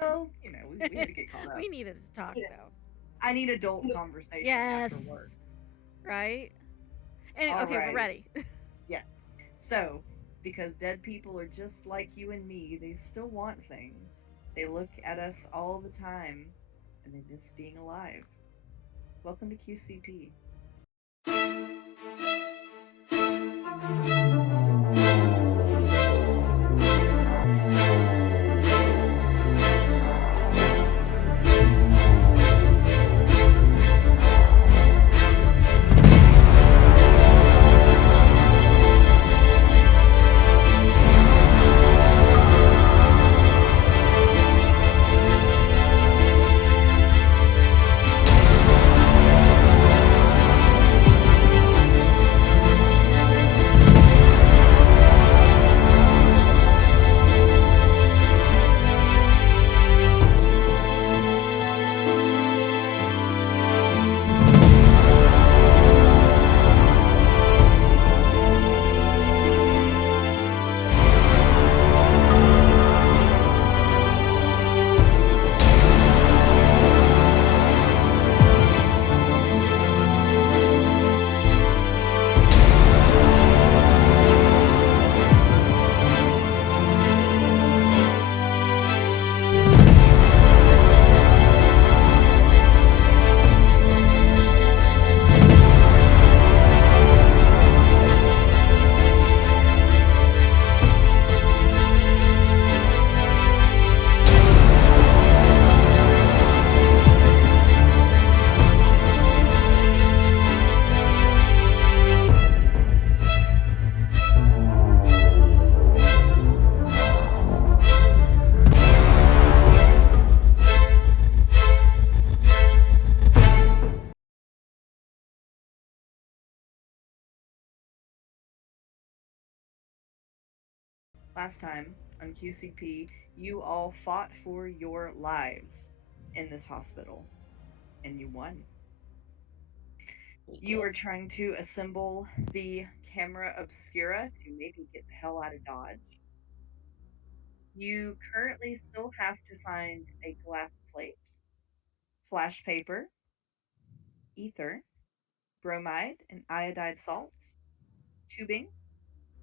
Well, we had to get caught up. We needed to talk though. I need adult conversation after work. Yes. Right? And All okay, we're right. ready. Yes. So, because dead people are just like you and me, they still want things. They look at us all the time, and they miss being alive. Welcome to QCP. Last time on QCP, you all fought for your lives in this hospital, and you won. You are trying to assemble the camera obscura to maybe get the hell out of Dodge. You currently still have to find a glass plate, flash paper, ether, bromide and iodide salts, tubing,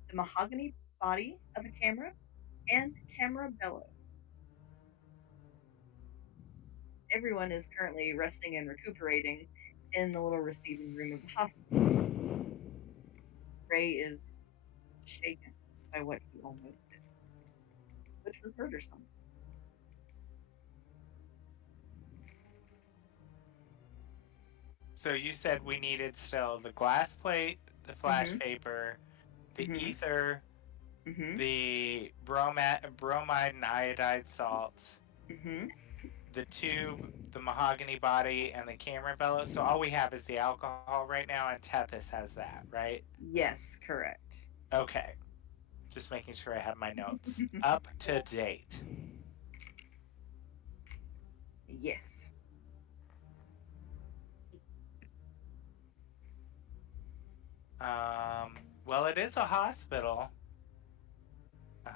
the mahogany body of a camera, and camera bellow. Everyone is currently resting and recuperating in the little receiving room of the hospital. Ray is shaken by what he almost did, which was murder someone. So you said we needed still the glass plate, the flash Mm-hmm. paper, the Mm-hmm. ether, Mm-hmm. the bromide and iodide salts, Mm-hmm. the tube, the mahogany body, and the camera bellows. So all we have is the alcohol right now, and Tethys has that, right? Yes, correct. Okay. Just making sure I have my notes up to date. Yes. Well, it is a hospital. Um,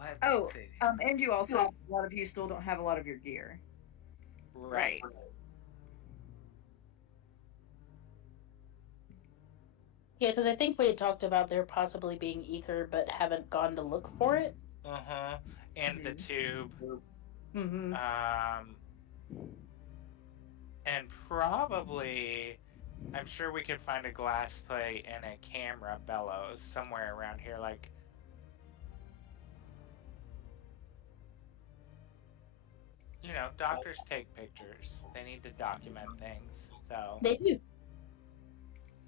let's Oh, see. and you also, a lot of you still don't have a lot of your gear. Right. Yeah, because I think we had talked about there possibly being ether, but haven't gone to look for it. Uh huh. And the Mm-hmm. tube. Mm-hmm. Um, and probably, I'm sure we could find a glass plate and a camera bellows somewhere around here. Like, doctors take pictures. They need to document things. So, They do.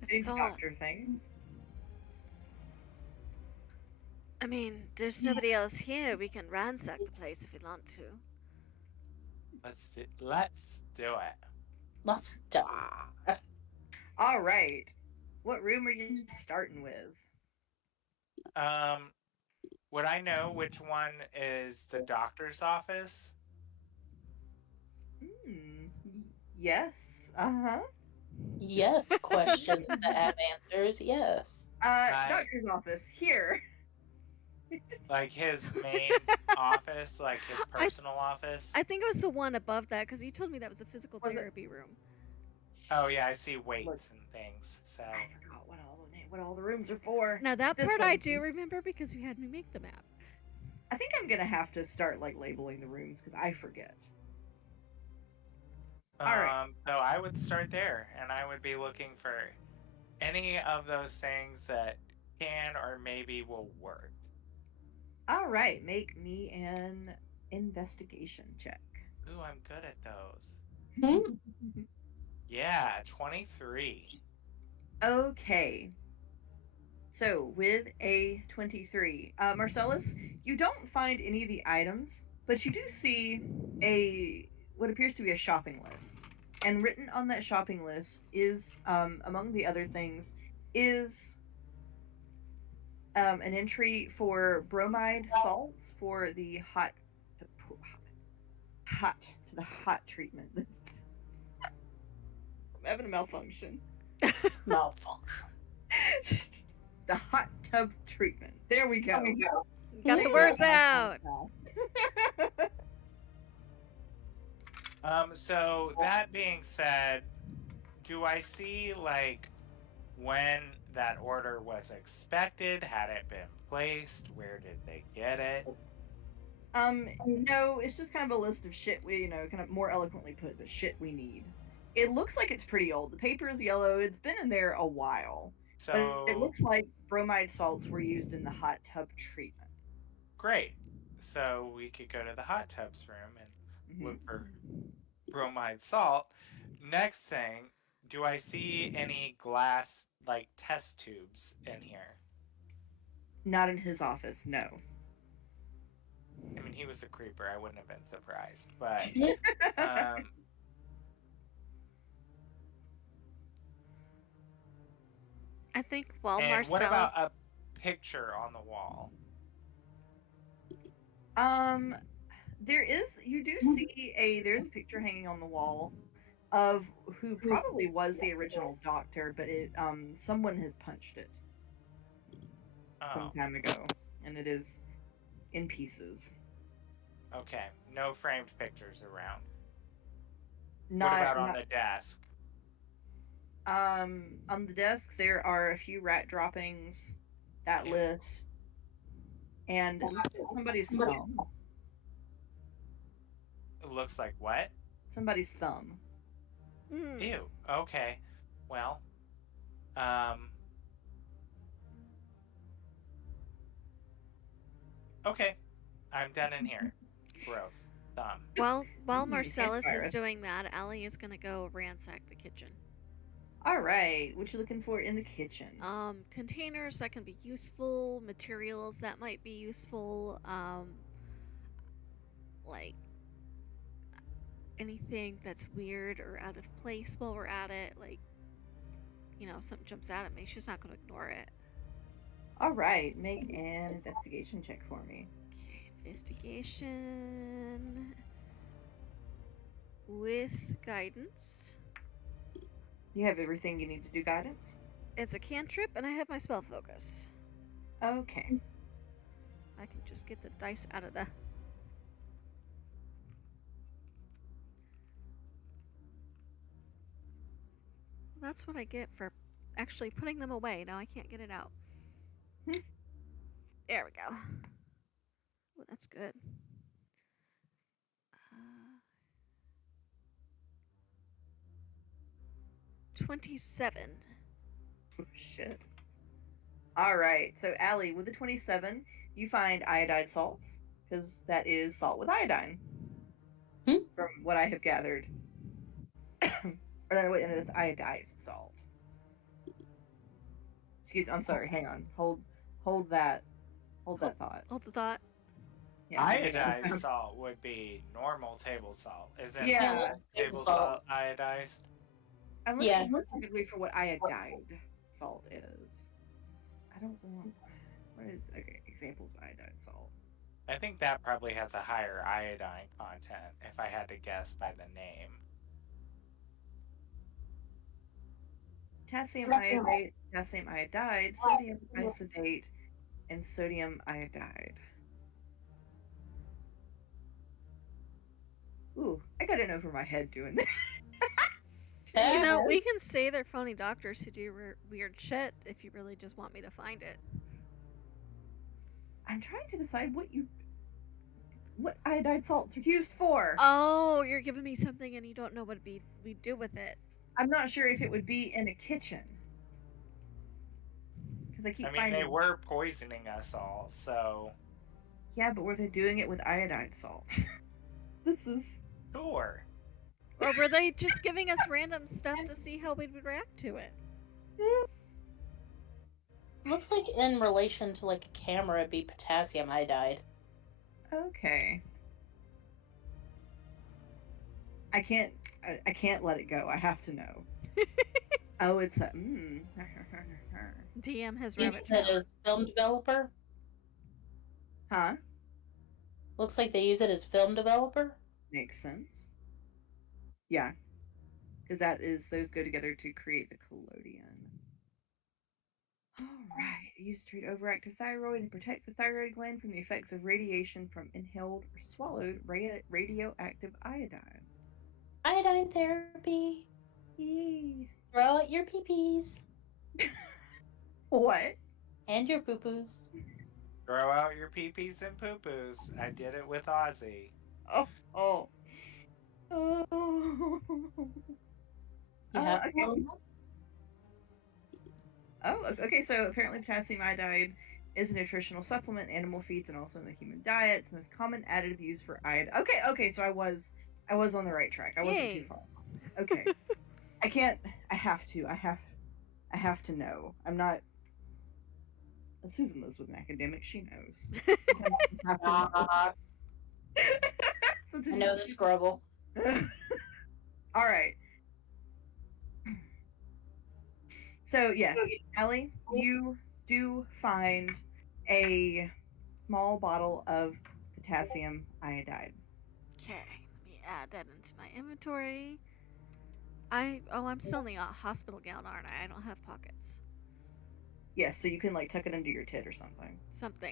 It's a These thought. doctor things. I mean, there's nobody else here. We can ransack the place if we want to. let's do it. Let's die. All right. What room are you starting with? Um, would I know which one is the doctor's office? Hmm. Yes. Uh-huh. Yes, questions that have answers. Yes. I Doctor's office here. Like his main office, like his personal office. I think it was the one above that because you told me that was a physical Was it- therapy room. Oh yeah, I see weights and things. So I forgot what all the rooms are for. Now that This part I one- do remember because you had me make the map. I think I'm gonna have to start like labeling the rooms because I forget. Alright. So I would start there, and I would be looking for any of those things that can or maybe will work. All right, make me an investigation check. Ooh, I'm good at those. Hmm? Yeah, 23. Okay. So with a 23, Marcellus, you don't find any of the items, but you do see what appears to be a shopping list. And written on that shopping list is, among the other things, is an entry for bromide salts for the hot to the hot treatment. I'm having a malfunction. Malfunction. The hot tub treatment. There we go. Got the words out. So that being said, do I see like when that order was expected? Had it been placed? Where did they get it? No, it's just kind of a list of shit we, kind of more eloquently put, but shit we need. It looks like it's pretty old. The paper is yellow. It's been in there a while. So But it looks like bromide salts were used in the hot tub treatment. great. So we could go to the hot tubs room and look for bromide salt. Next thing, do I see any glass like test tubes in here? Not in his office, no. I mean, he was a creeper. I wouldn't have been surprised. But I think while and Marcellus. what about a picture on the wall? You do see there's a picture hanging on the wall of who probably was the original doctor, but someone has punched it some Oh, time ago, and it is in pieces. okay. No framed pictures around. Not, What about on the desk? on the desk there are a few rat droppings, that Yeah. list, and it looks like somebody's thumb. It looks like what? Somebody's thumb. Hmm. Ew. Okay. Well, um. Okay. I'm done in here. Gross. Thumb. While Marcellus is Campfire. doing that, Allie is gonna go ransack the kitchen. All right, what you looking for in the kitchen? Containers that can be useful, materials that might be useful, like anything that's weird or out of place while we're at it, like, if something jumps out at me, she's not gonna ignore it. All right, make an investigation check for me. Okay, investigation with guidance. You have everything you need to do guidance? It's a cantrip, and I have my spell focus. Okay. I can just get the dice out of the. That's what I get for actually putting them away. Now I can't get it out. There we go. Oh, that's good. 27. Oh, shit. All right, so Allie, with the 27, you find iodide salts, because that is salt with iodine, from what I have gathered. Or no, wait, no, that's iodized salt. Excuse me, I'm sorry, hang on. Hold that thought. Hold the thought. Yeah. Iodized salt would be normal table salt. Isn't Yeah. normal table salt iodized? I'm looking specifically for what iodide salt is. I don't want. What is examples of iodide salt? I think that probably has a higher iodine content, if I had to guess by the name. Potassium iodate, potassium iodide, sodium isodate, and sodium iodide. Ooh, I got in over my head doing this. You know, we can say they're phony doctors who do weird shit if you really just want me to find it. I'm trying to decide what iodide salts are used for. Oh, you're giving me something and you don't know what we do with it. I'm not sure if it would be in a kitchen. Because I keep finding... they were poisoning us all, so... Yeah, but were they doing it with iodide salts? This is... Sure. Or were they just giving us random stuff to see how we would react to it? Looks like in relation to like a camera, it'd be potassium iodide. Okay. I can't let it go. I have to know. Oh, it's a... DM has He rabbit said tail. as film developer. Huh? Looks like they use it as film developer. Makes sense. Yeah. Because those go together to create the collodion. Alright. Used to treat overactive thyroid and protect the thyroid gland from the effects of radiation from inhaled or swallowed radioactive iodine. Iodine therapy. Yee. Throw out your pee-pees. What? And your poo-poos. Throw out your pee-pees and poo-poos. I did it with Ozzy. Oh. Oh. You have okay. Oh, okay. So apparently potassium iodide is a nutritional supplement, animal feeds, and also in the human diet. It's the most common additive used for iodine. Okay. So I was on the right track. I wasn't too far. Okay. I have to know. I'm not... Susan lives with an academic. She knows. I know the struggle. All right. So yes, Allie, you do find a small bottle of potassium iodide. Okay, let me add that into my inventory. I'm still in the hospital gown, aren't I? I don't have pockets. Yes, so you can like tuck it under your tit or something.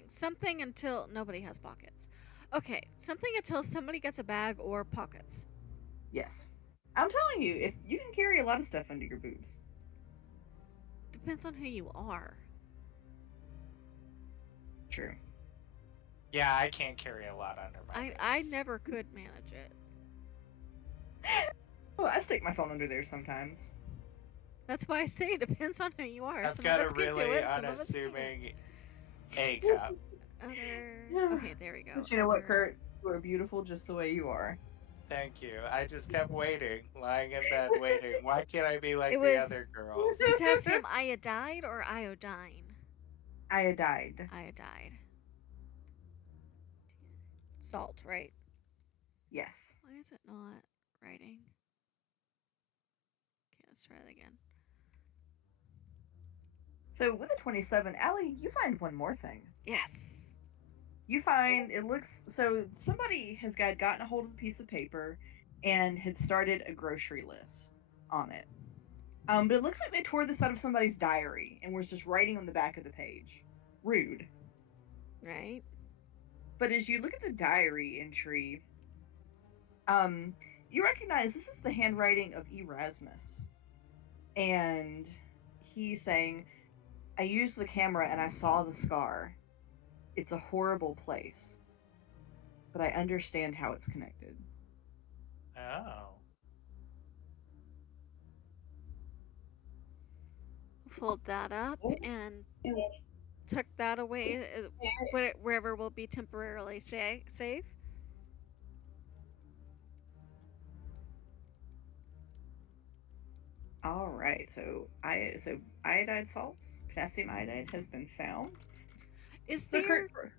Something until nobody has pockets. Okay, something until somebody gets a bag or pockets. Yes. I'm telling you, if you can carry a lot of stuff under your boobs. Depends on who you are. True. Yeah, I can't carry a lot under my boobs. I never could manage it. Well, I stick my phone under there sometimes. That's why I say it depends on who you are. I've Some got of a us can do really it, some of us unassuming can't. A cup. Okay, there we go. But you know what, Kurt? You are beautiful just the way you are. Thank you. I just kept waiting, lying in bed waiting. Why can't I be like It the was- other girls? Potassium iodide or iodine? Iodide. Iodide. Salt, right? Yes. Why is it not writing? Okay, let's try that again. So with a 27, Allie, you find one more thing. Yes. You find so somebody has gotten a hold of a piece of paper and had started a grocery list on it. But it looks like they tore this out of somebody's diary and was just writing on the back of the page. Rude. Right? But as you look at the diary entry, you recognize this is the handwriting of Erasmus. And he's saying, I used the camera and I saw the scar. It's a horrible place. But I understand how it's connected. Oh. Fold that up and tuck that away wherever will be temporarily safe. All right, so iodide salts, potassium iodide has been found. Is So there, Kurt,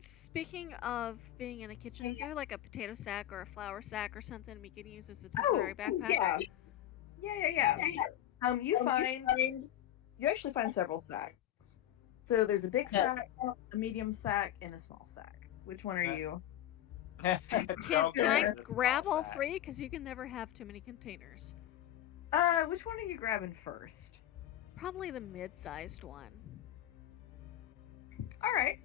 speaking of being in a kitchen, is there like a potato sack or a flour sack or something we can use as a temporary backpack? Yeah. You actually find several sacks. So there's a big sack, a medium sack, and a small sack. Which one are you? Can Don't I carry the grab small all sack. three? Because you can never have too many containers. Which one are you grabbing first? Probably the mid-sized one. All right.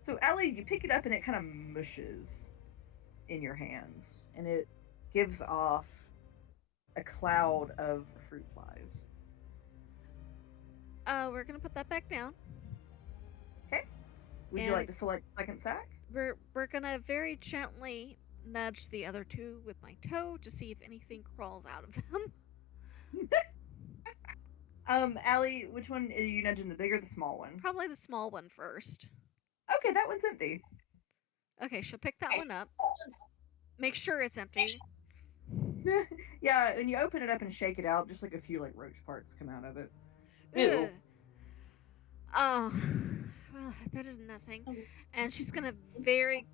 So, Ellie, you pick it up and it kind of mushes in your hands, and it gives off a cloud of fruit flies. We're gonna put that back down. Okay. Would you like to select second sack? We're gonna very gently nudge the other two with my toe to see if anything crawls out of them. Allie, which one are you nudging, the big or the small one? Probably the small one first. Okay, that one's empty. Okay, she'll pick that one up. Make sure it's empty. Yeah, when you open it up and shake it out, just like a few like roach parts come out of it. Ew. Ugh. Oh, well, better than nothing. And she's gonna very,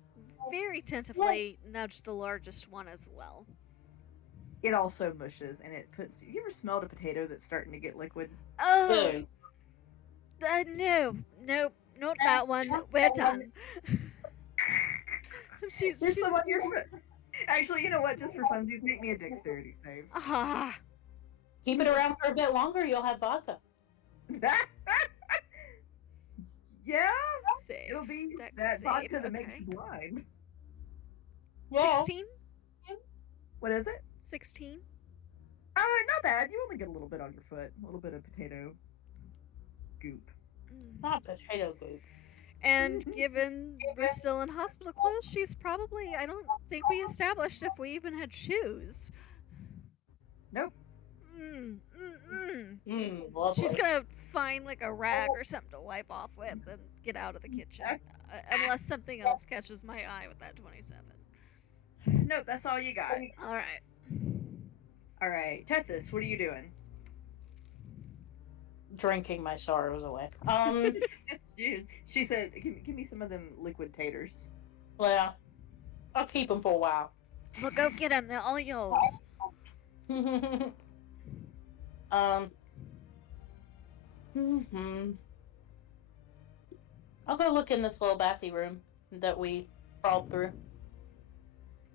very tentatively nudge the largest one as well. It also mushes, and it puts. You ever smelled a potato that's starting to get liquid? Oh, Ew. no, nope, not that one. We're done. There's some on your foot. Actually, you know what? Just for funsies, make me a dexterity save. Ah, Keep it around for a bit longer, you'll have vodka. Yeah, save. it'll be Dex that save, vodka that okay. makes you blind. Yeah. 16? What is it? 16? Not bad. You only get a little bit on your foot. A little bit of potato goop. Not potato goop. And given we're still in hospital clothes, she's probably, I don't think we established if we even had shoes. Nope. Lovely. She's gonna find like a rag or something to wipe off with and get out of the kitchen. Unless something else catches my eye with that 27. Nope, that's all you got. Alright. Tethys, what are you doing? Drinking my sorrows away. She said, give me some of them liquid taters. Well, I'll keep them for a while. Well, go get them. They're all yours. I'll go look in this little bathy room that we crawled through.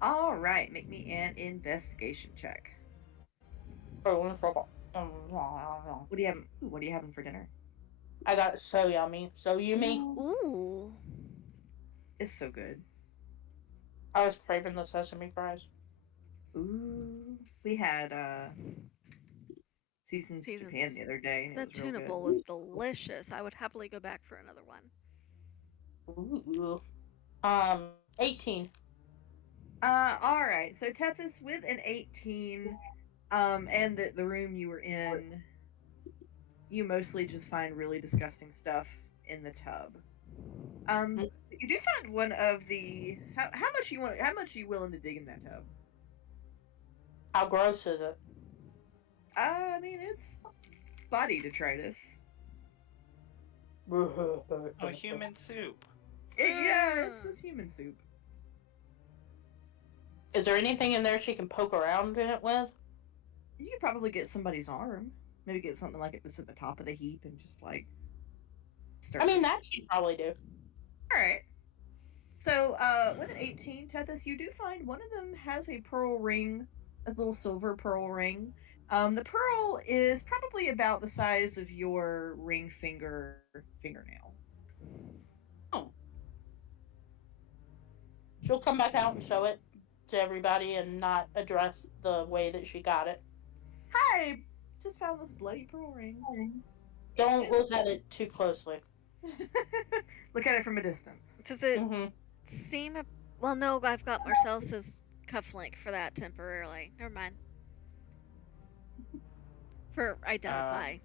Alright, make me an investigation check. For 1 second. What do you having for dinner? I got so yummy. So yummy. Ooh. It's so good. I was craving the sesame fries. Ooh. We had Seasons Japan the other day. And that tuna bowl was delicious. I would happily go back for another one. Ooh. 18. Alright. So Tethys with an 18, and the room you were in, you mostly just find really disgusting stuff in the tub. You do find one of the how much are you willing to dig in that tub? How gross is it? I mean, it's body detritus. Oh, human soup. Yeah, it's this human soup. Is there anything in there she can poke around in it with? You could probably get somebody's arm. Maybe get something like this at the top of the heap and just like start. I mean, that she'd probably do. Alright. So, with an 18, Tethys, you do find one of them has a pearl ring, a little silver pearl ring. The pearl is probably about the size of your ring fingernail. Oh. She'll come back out and show it to everybody and not address the way that she got it. Hi! Just found this bloody pearl ring. Don't look at it too closely. Look at it from a distance. Does it seem... Well, no, I've got Marcellus's cufflink for that temporarily. Never mind. For identify.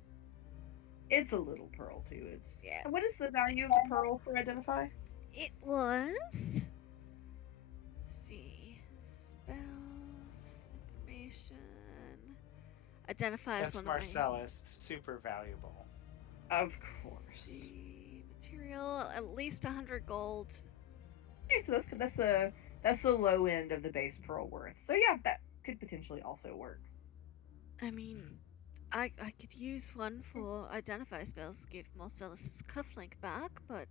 It's a little pearl, too. It's... Yeah. What is the value of the pearl for identify? It was... Let's see. Spells, information... Identifies That's one Marcellus. Super valuable. Of course. See, material, at least 100 gold. Okay, so that's the low end of the base pearl worth. So yeah, that could potentially also work. I mean, I could use one for identify spells, give Marcellus's cufflink back, but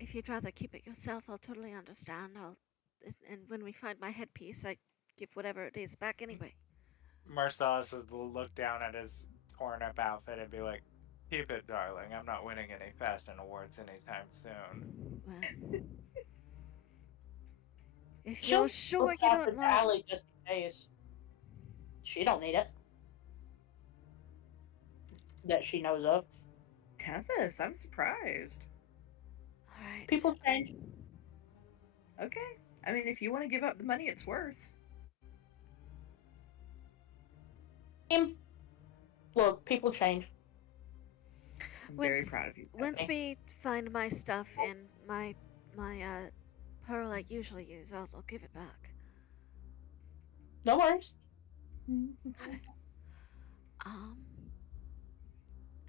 if you'd rather keep it yourself, I'll totally understand. And when we find my headpiece, I give whatever it is back anyway. Marcellus will look down at his torn up outfit and be like, Keep it, darling. I'm not winning any fashion awards anytime soon. Well, if She'll you're sure look you after don't the mind. alley just in case. She don't need it. That she knows of. Tethys, I'm surprised. All right. People change. Okay. I mean, if you want to give up the money it's worth. Look, people change. I'm very proud of you, Once Tethys. we find my stuff in my pearl I usually use, I'll give it back. No worries. Okay.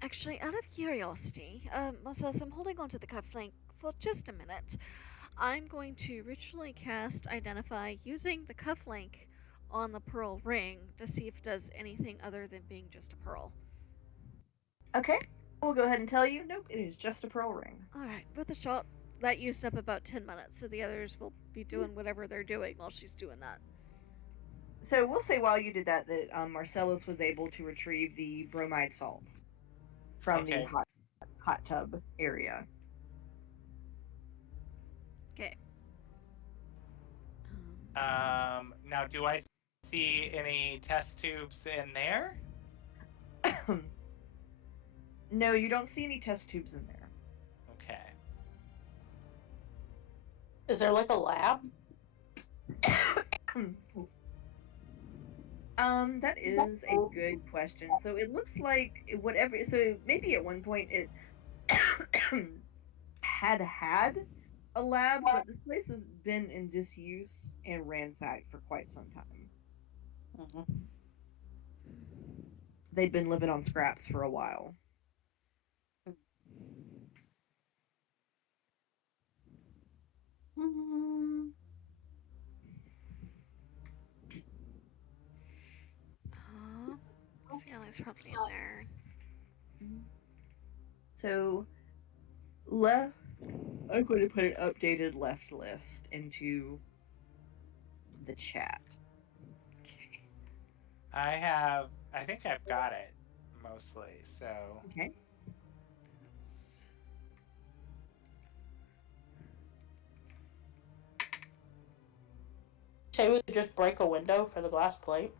Actually, out of curiosity, Marcellus, I'm holding onto the cufflink for just a minute. I'm going to ritually cast Identify using the cufflink on the pearl ring to see if it does anything other than being just a pearl. Okay. We'll go ahead and tell you, nope, it is just a pearl ring. Alright, with a shot. That used up about 10 minutes, so the others will be doing whatever they're doing while she's doing that. So we'll say while you did that Marcellus was able to retrieve the bromide salts from the hot tub area. Okay. Now, do I see any test tubes in there? No, you don't see any test tubes in there. Okay. Is there like a lab? That is a good question. So it looks like whatever. So maybe at one point it had a lab, but this place has been in disuse and ransacked for quite some time. Mm-hmm. They'd been living on scraps for a while. Sally's probably in there. So, I'm going to put an updated left list into the chat. Okay. I think I've got it mostly, so. Okay. Say we could just break a window for the glass plate.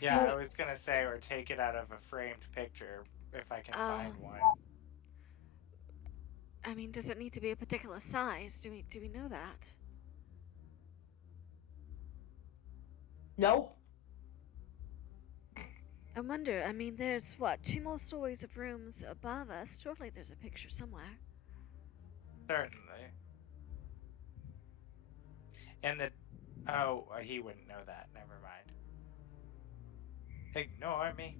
Yeah, I was gonna say, or take it out of a framed picture if I can find one. I mean, does it need to be a particular size? Do we know that? Nope. I wonder. I mean, there's what, 2 more stories of rooms above us. Surely there's a picture somewhere. Certainly. And he wouldn't know that. Never mind. Ignore me.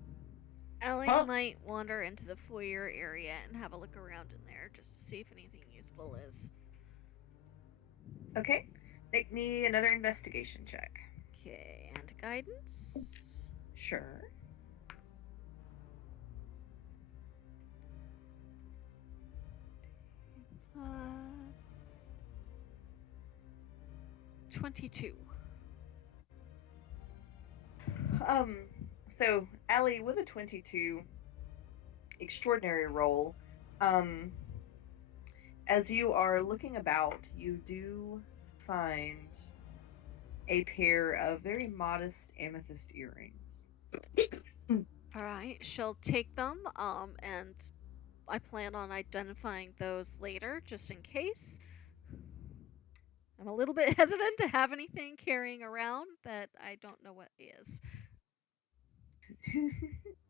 Ellie might wander into the foyer area and have a look around in there just to see if anything useful is. Okay. Make me another investigation check. Okay, and guidance? Sure. Plus 22. So Allie, with a 22, extraordinary roll. As you are looking about, you do find a pair of very modest amethyst earrings. Alright, she'll take them, and I plan on identifying those later, just in case. I'm a little bit hesitant to have anything carrying around that I don't know what is.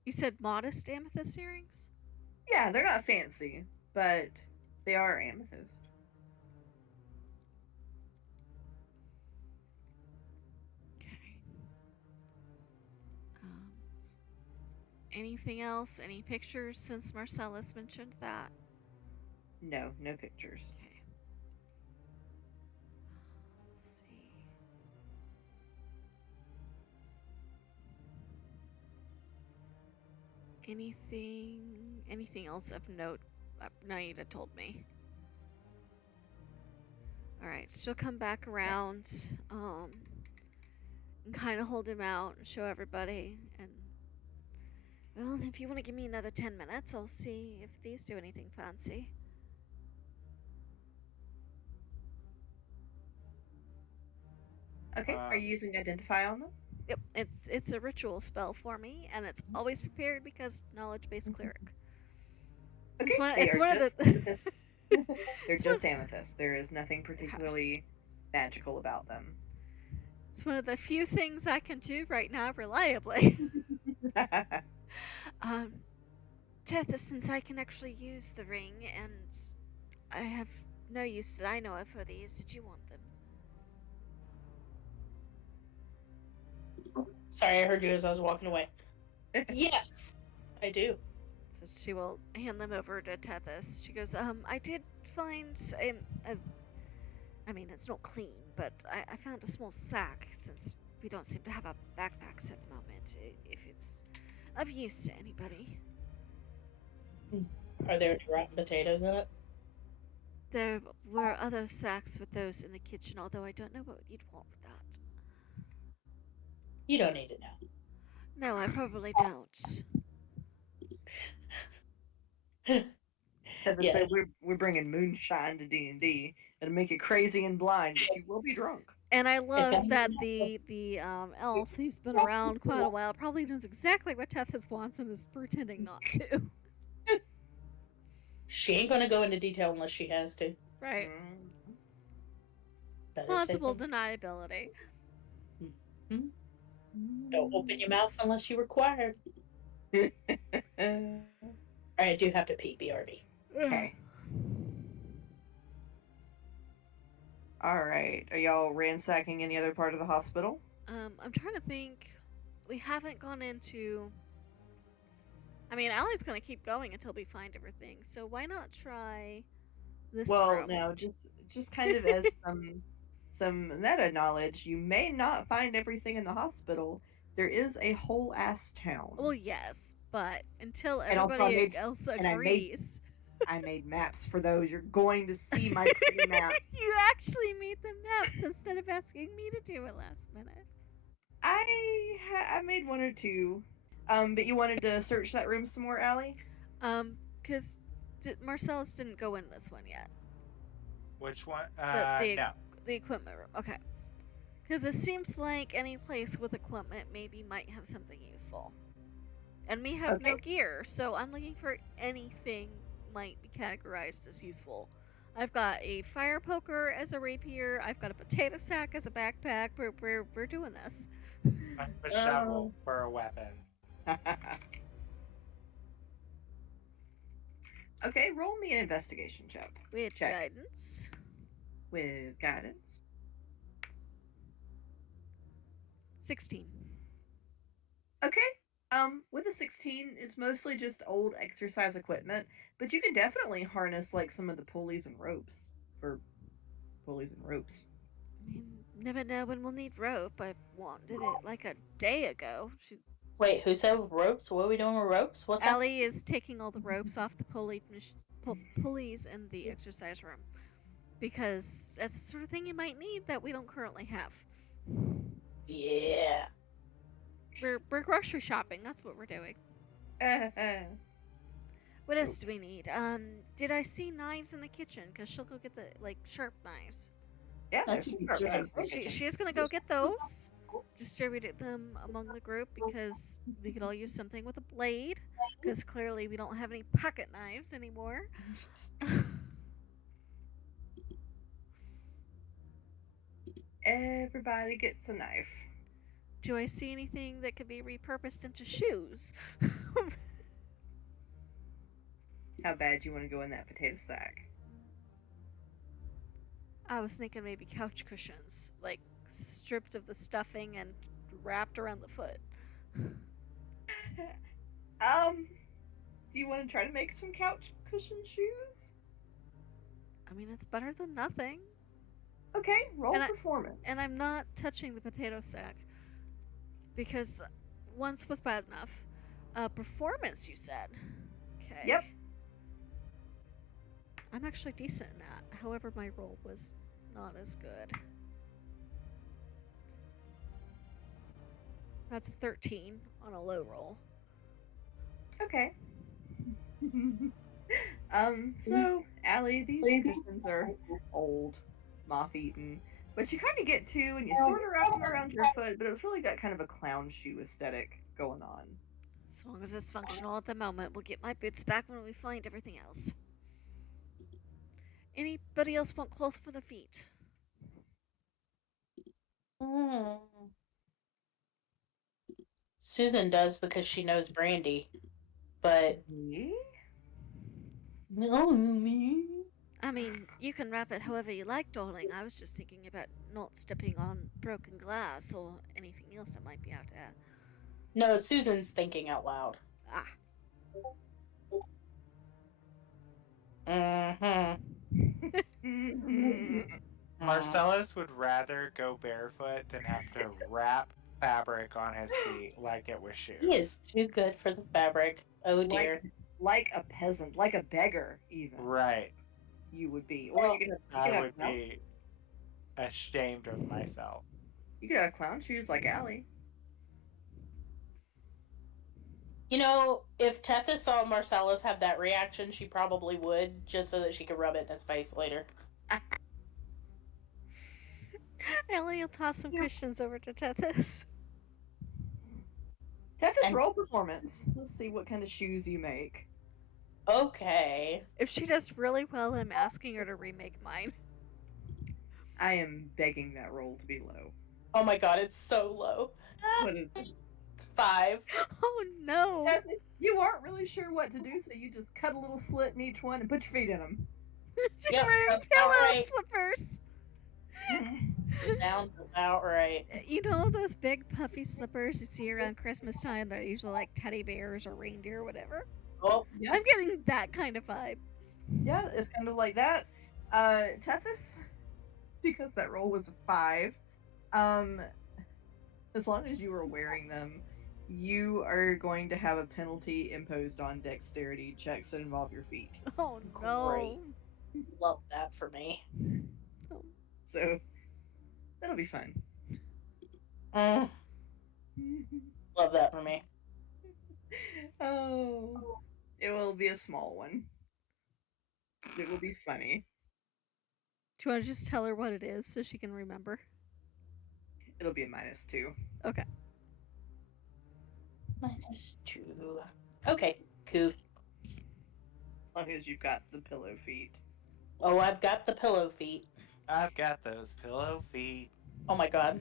You said modest amethyst earrings? Yeah, they're not fancy, but they are amethyst. Okay. Anything else? Any pictures since Marcellus mentioned that? No pictures. Okay. Let's see. Anything else of note? Naida told me. Alright, she'll come back around, and kind of hold him out and show everybody, and Well, if you want to give me another 10 minutes, I'll see if these do anything fancy. Okay, are you using Identify on them? Yep, it's a ritual spell for me, and it's always prepared because knowledge-based clearic. Okay, they're just amethyst. There is nothing particularly magical about them. It's one of the few things I can do right now reliably. Tethys, since I can actually use the ring, and I have no use that I know of for these, did you want them? Sorry, I heard you as I was walking away. Yes, I do. So she will hand them over to Tethys. She goes, I did find I mean, it's not clean, but I found a small sack, since we don't seem to have our backpacks at the moment, if it's of use to anybody. Are there any rotten potatoes in it? There were other sacks with those in the kitchen, although I don't know what you'd want with that. You don't need to know. No, I probably don't. Yeah. We're bringing moonshine to D&D. It'll make you crazy and blind, but you will be drunk. And I love that the elf, who's been around quite a while, probably knows exactly what Tethys wants and is pretending not to. She ain't gonna go into detail unless she has to. Right. Better Possible deniability. Don't open your mouth unless you're required. I do have to pee, BRB. Okay. Alright. Are y'all ransacking any other part of the hospital? I'm trying to think. We haven't gone into... I mean, Allie's gonna keep going until we find everything, so why not try this room? Now, just kind of as some meta knowledge, you may not find everything in the hospital. There is a whole ass town. Well, yes, but until everybody else agrees... I made maps for those. You're going to see my pretty maps. You actually made the maps instead of asking me to do it last minute. I made one or two. But you wanted to search that room some more, Allie? Because Marcellus didn't go in this one yet. Which one? No. The equipment room. Okay. Because it seems like any place with equipment maybe might have something useful. And we have no gear, so I'm looking for anything might be categorized as useful. I've got a fire poker as a rapier. I've got a potato sack as a backpack. We're doing this. A shovel for a weapon. Okay, roll me an investigation check. With guidance. With guidance. 16. Okay. With a 16, it's mostly just old exercise equipment, but you can definitely harness like some of the pulleys and ropes for pulleys and ropes. I mean, never know when we'll need rope. I wanted it like a day ago. Wait, who said ropes? What are we doing with ropes? What's Allie is taking all the ropes off the pulleys in the exercise room, because that's the sort of thing you might need that we don't currently have. Yeah. We're grocery shopping. That's what we're doing. What else do we need? Did I see knives in the kitchen? Because she'll go get the sharp knives. Yeah, there's some sharp knives. She's gonna go get those. Distribute them among the group because we could all use something with a blade. Because clearly we don't have any pocket knives anymore. Everybody gets a knife. Do I see anything that could be repurposed into shoes? How bad do you want to go in that potato sack? I was thinking maybe couch cushions, like stripped of the stuffing and wrapped around the foot. Do you want to try to make some couch cushion shoes? I mean, it's better than nothing. Okay, roll performance. And I'm not touching the potato sack. Because once was bad enough. Performance, you said. Okay. Yep. I'm actually decent in that. However, my roll was not as good. That's a 13 on a low roll. Okay. So, Allie, these cushions are old, moth-eaten, but you kind of get to, and you sort of wrap them around your foot, but it's really got kind of a clown shoe aesthetic going on. As long as it's functional at the moment, we'll get my boots back when we find everything else. Anybody else want cloth for the feet? Susan does because she knows Brandy, but Me? no, me. I mean, you can wrap it however you like, darling. I was just thinking about not stepping on broken glass or anything else that might be out there. No, Susan's thinking out loud. Ah. Marcellus would rather go barefoot than have to wrap fabric on his feet like it was shoes. He is too good for the fabric. Oh dear. Like a peasant, like a beggar, even. Right. You would be. Or you could I would be ashamed of myself. You could have clown shoes like Allie. You know, if Tethys saw Marcellus have that reaction, she probably would, just so that she could rub it in his face later. Ellie will toss some cushions over to Tethys. Tethys, roll performance. Let's see what kind of shoes you make. Okay. If she does really well, I'm asking her to remake mine. I am begging that roll to be low. Oh my god, it's so low. What is it? It's 5. Oh no. Tethys, you aren't really sure what to do, so you just cut a little slit in each one and put your feet in them. She's Yep, wearing that's pillow about right. slippers. Sounds about right. You know those big puffy slippers you see around Christmas time? They're usually like teddy bears or reindeer or whatever. Oh, yeah. I'm getting that kind of vibe. Yeah, it's kind of like that. Tethys, because that roll was a 5, as long as you were wearing them, you are going to have a penalty imposed on dexterity checks that involve your feet. Oh no. Great. Love that for me. So, that'll be fun. Love that for me. Oh, it will be a small one. It will be funny. Do you want to just tell her what it is so she can remember? It'll be a -2. Okay. -2. Okay, cool. As long as you've got the pillow feet. Oh, I've got the pillow feet. I've got those pillow feet. Oh my god.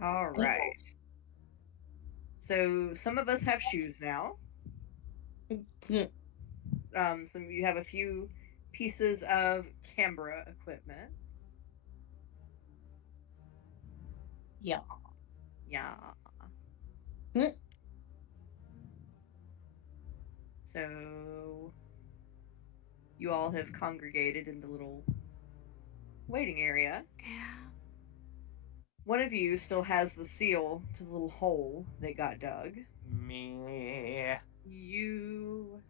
All right. So some of us have shoes now. Some of you have a few pieces of Canberra equipment. Yeah. Yeah. So you all have congregated in the little waiting area. Yeah. One of you still has the seal to the little hole that got dug. Me. You.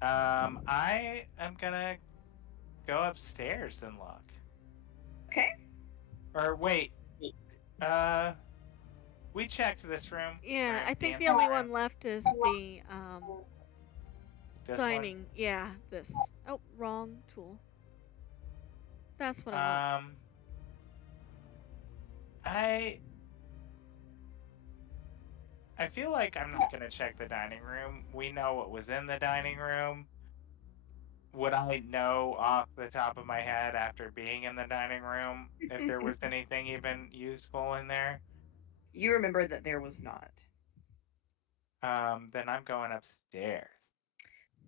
I am gonna go upstairs and look. Okay. Or wait. We checked this room. Yeah, or I think the dancing only room. one left is the This dining. one? Yeah, this. Oh, wrong tool. That's what I want. I feel like I'm not gonna check the dining room. We know what was in the dining room. Would I know off the top of my head after being in the dining room if there was anything even useful in there? You remember that there was not. Then I'm going upstairs.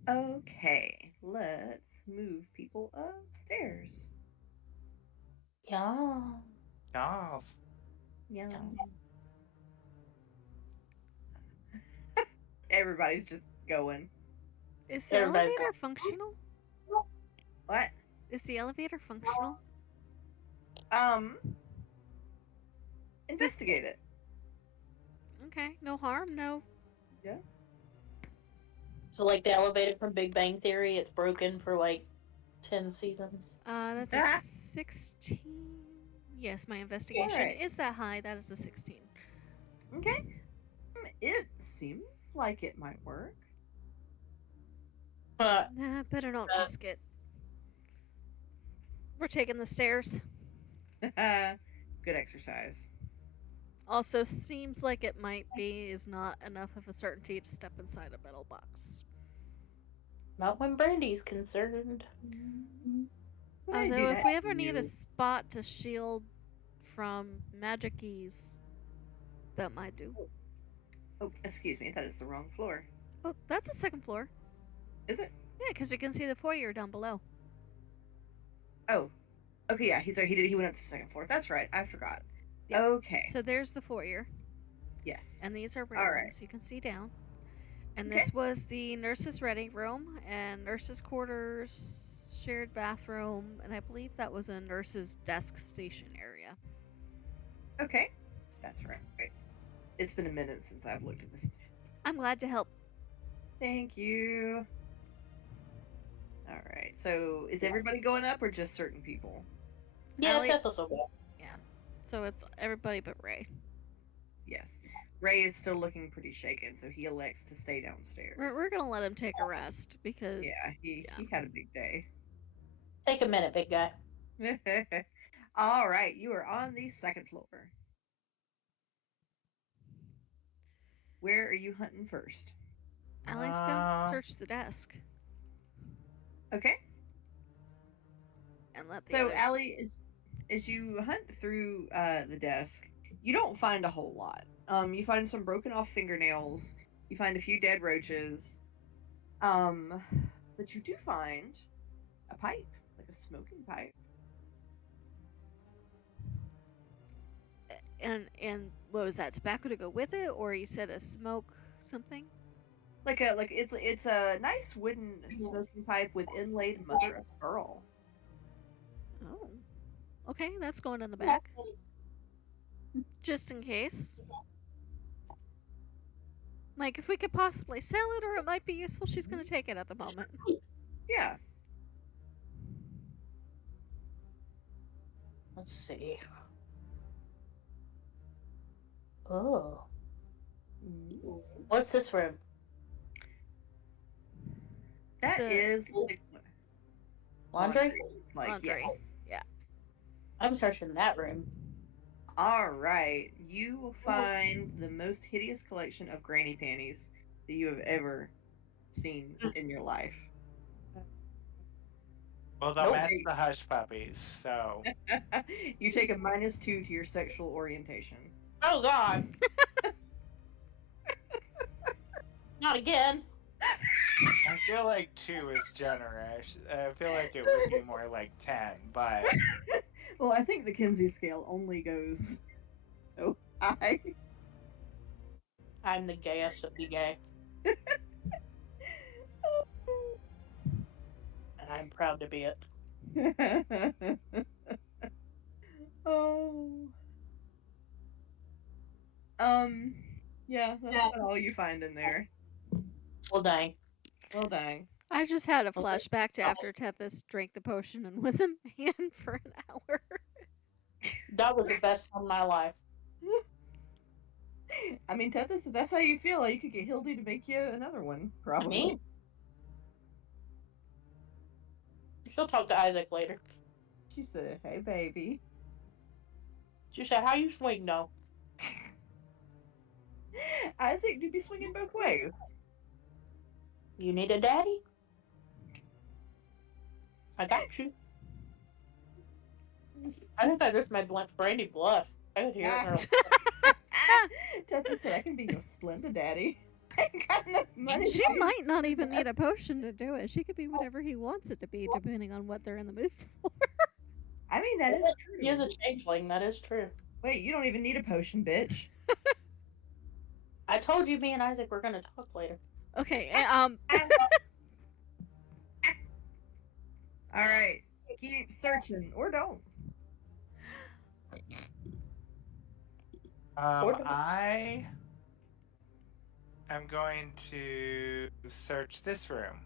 Okay, let's move people upstairs. Yeah. Dolls. Yeah. Everybody's just going. Is the Everybody's elevator gone. functional? What? Is the elevator functional? Investigate it. Okay, no harm, no. Yeah. So, like the elevator from Big Bang Theory, it's broken for like 10 seasons. That's Ah. a 16. Yes, my investigation Alright. is that high. That is a 16. Okay. It seems like it might work. Nah, better not risk it. We're taking the stairs. Good exercise. Also, seems like it might be is not enough of a certainty to step inside a metal box. Not when Brandy's concerned. Would I do Although, if that we to ever need you? a spot to shield from magicies, that might do. Oh, excuse me. That is the wrong floor. Oh, that's the second floor. Is it? Yeah, because you can see the foyer down below. Oh. Okay, yeah. He went up to the second floor. That's right. I forgot. Yep. Okay. So there's the foyer. Yes. And these are All right. railings. You can see down. And Okay. this was the nurse's ready room and nurse's quarters, shared bathroom, and I believe that was a nurse's desk station area. Okay. That's right. It's been a minute since I've looked at this. I'm glad to help. Thank you. All right. So is everybody going up or just certain people? Yeah, Allie- Tethys will go. Yeah. So it's everybody but Ray. Yes. Ray is still looking pretty shaken, so he elects to stay downstairs. We're gonna let him take a rest because he had a big day. Take a minute, big guy. All right, you are on the second floor. Where are you hunting first? Allie's gonna search the desk Okay. and let the So others... Allie, as you hunt through the desk, you don't find a whole lot. You find some broken off fingernails. You find a few dead roaches. But you do find a pipe, like a smoking pipe. And what was that? Tobacco to go with it, or you said a smoke something? It's a nice wooden smoking pipe with inlaid mother of pearl. Oh, okay, that's going in the back, just in case. Like, if we could possibly sell it, or it might be useful, she's gonna take it at the moment. Yeah. Let's see. Oh. What's this room? That is Laundry? Like, Laundry. yes. Yeah. I'm searching that room. All right. You will find the most hideous collection of granny panties that you have ever seen in your life. Well, they'll match the hush puppies, so. You take a -2 to your sexual orientation. Oh, God. Not again. I feel like 2 is generous. I feel like it would be more like 10, but. Well, I think the Kinsey scale only goes so high. I'm the gayest of the gay. And I'm proud to be it. Oh. Yeah, that's about all you find in there. Well, dang. Well, dang. I just had a flashback to after Tethys drank the potion and was a man for an hour. That was the best time of my life. I mean, Tethys, if that's how you feel, you could get Hildy to make you another one, probably. I mean, she'll talk to Isaac later. She said, "Hey, baby." She said, "How you swing, though?" Isaac do be swinging both ways. You need a daddy? I got you. I think I just made Brandy blush. I could hear it. Tethys said, "I can be your splendid daddy." I ain't got enough money. She might not even need a potion to do it. She could be whatever he wants it to be, depending on what they're in the mood for. I mean, that is true. He is a changeling. That is true. Wait, you don't even need a potion, bitch. I told you me and Isaac were going to talk later. Okay, All right, keep searching or don't. I am going to search this room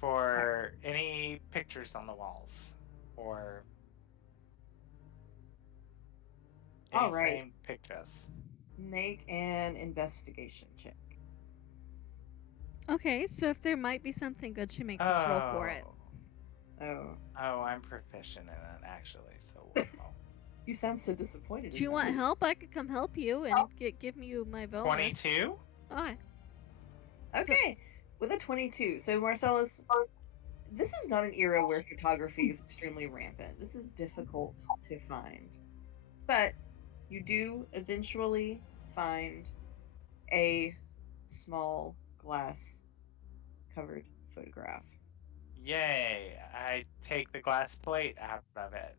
for any pictures on the walls or All right. A-frame pictures. Make an investigation check. Okay, so if there might be something good, she makes us roll for it. Oh, Oh, I'm proficient in it, actually, so we'll roll. you sound so disappointed. Do you in want that. help? I could come help you and give you my bonus. 22? Alright. Okay, with a 22. So, Marcellus, this is not an era where photography is extremely rampant. This is difficult to find. But you do eventually find a small glass covered photograph. Yay! I take the glass plate out of it.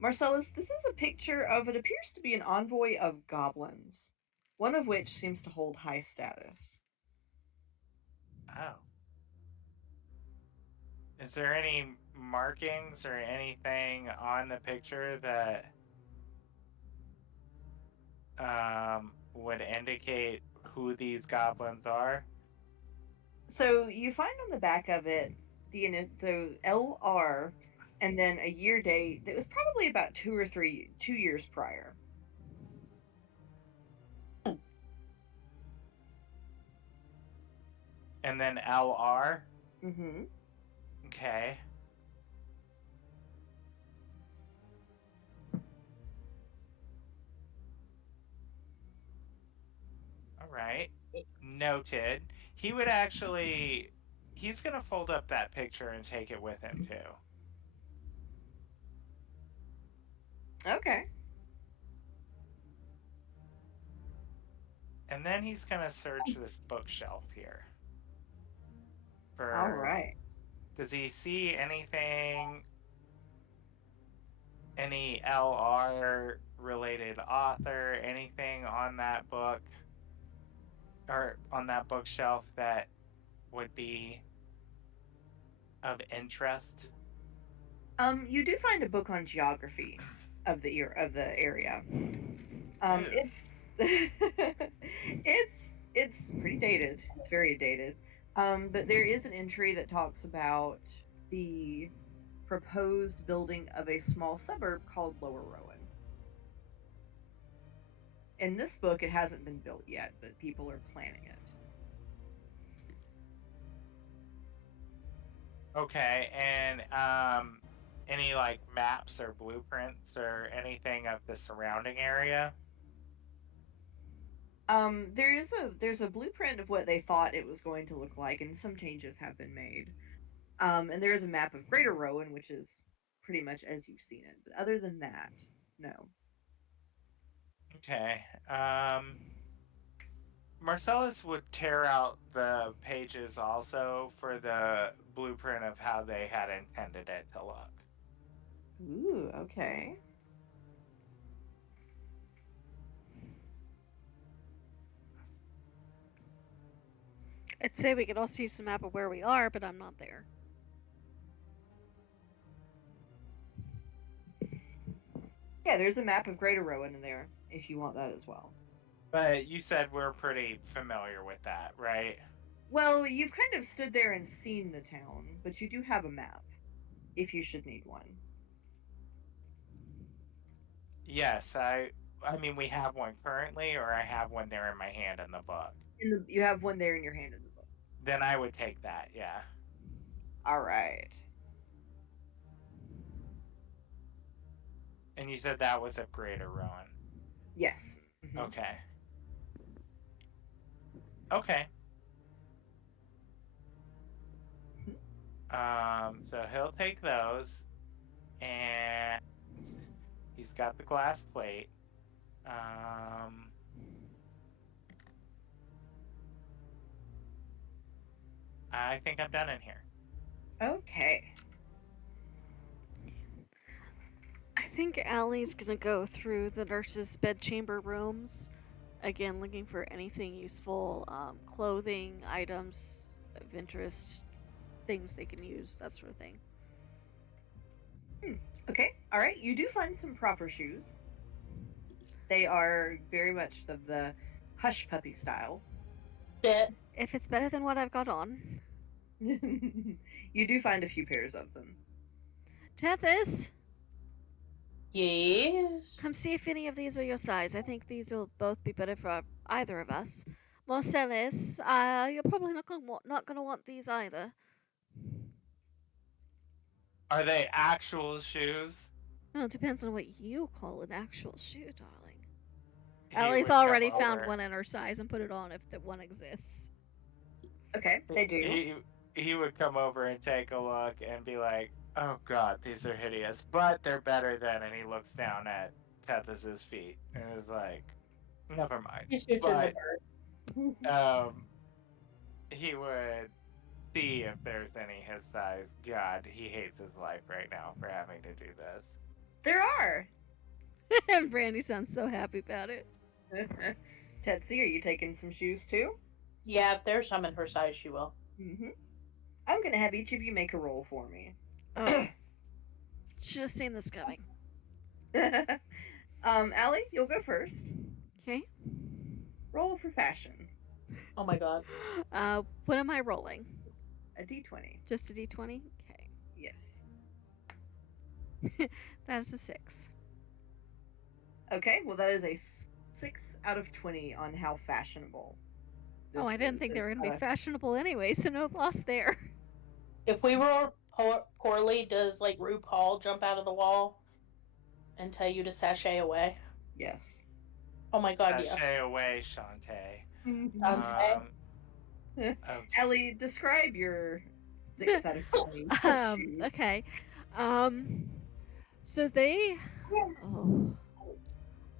Marcellus, this is a picture of what appears to be an envoy of goblins, one of which seems to hold high status. Oh. Is there any markings or anything on the picture that would indicate who these goblins are? So you find on the back of it the LR and then a year date that was probably about 2 years prior. And then LR? Mm-hmm. Okay. All right. Noted. He would actually... He's going to fold up that picture and take it with him, too. Okay. And then he's going to search this bookshelf here. All right. Does he see anything, any LR related author, anything on that book or on that bookshelf that would be of interest? You do find a book on geography of the area. It's pretty dated. It's very dated. But there is an entry that talks about the proposed building of a small suburb called Lower Rowan. In this book, it hasn't been built yet, but people are planning it. Okay, and any like maps or blueprints or anything of the surrounding area? There's a blueprint of what they thought it was going to look like, and some changes have been made. And there is a map of Greater Rowan, which is pretty much as you've seen it. But other than that, no. Okay. Marcellus would tear out the pages also for the blueprint of how they had intended it to look. Ooh, okay. I'd say we could also use a map of where we are, but I'm not there. Yeah, there's a map of Greater Rowan in there, if you want that as well. But you said we're pretty familiar with that, right? Well, you've kind of stood there and seen the town, but you do have a map, if you should need one. Yes, I mean we have one currently, or I have one there in my hand in the book. You have one there in your hand in the book. Then I would take that, yeah. All right. And you said that was of Greater Rowan. Yes. Mm-hmm. Okay. Okay. So he'll take those, and he's got the glass plate. I think I'm done in here. Okay. I think Allie's gonna go through the nurse's bedchamber rooms, again looking for anything useful, clothing, items of interest, things they can use, that sort of thing. Okay. All right. You do find some proper shoes. They are very much of the hush puppy style. Bit. If it's better than what I've got on. You do find a few pairs of them. Tethys? Yes. Come see if any of these are your size. I think these will both be better for either of us. Marcellus, you're probably not gonna want these either. Are they actual shoes? Well, it depends on what you call an actual shoe, darling. He Ellie's would come already found over. one in her size and put it on if the one exists. Okay, they do. He would come over and take a look and be like, "Oh God, these are hideous, but they're better than." And he looks down at Tethys's feet and is like, "Never mind." He shoots in the bird. He would see if there's any his size. God, he hates his life right now for having to do this. There are. And Brandy sounds so happy about it. Tetsu, are you taking some shoes too? Yeah, if there's some in her size, she will. Mm-hmm. I'm gonna have each of you make a roll for me. Oh. Should have seen this coming. Allie, you'll go first. Okay. Roll for fashion. Oh my god. What am I rolling? A d20. Just a d20? Okay. Yes. That is a 6. Okay, well that is a 6 out of 20 on how fashionable. Oh, I didn't think they were going to be fashionable anyway, so no loss there. If we roll poorly, does like RuPaul jump out of the wall and tell you to sashay away? Yes. Oh my god, yeah. Sashay away, Shantae. Okay. Ellie, describe your 6 out of 20 shoes. Okay. So they... Oh.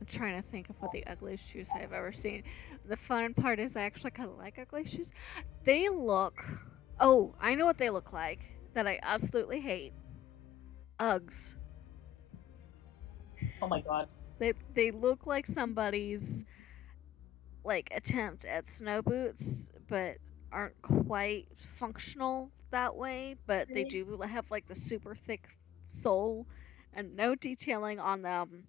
I'm trying to think of what the ugliest shoes I've ever seen. The fun part is I actually kind of like ugly shoes. They look... Oh, I know what they look like that I absolutely hate. Uggs. Oh my god. They look like somebody's like attempt at snow boots, but aren't quite functional that way. But they do have like the super thick sole and no detailing on them.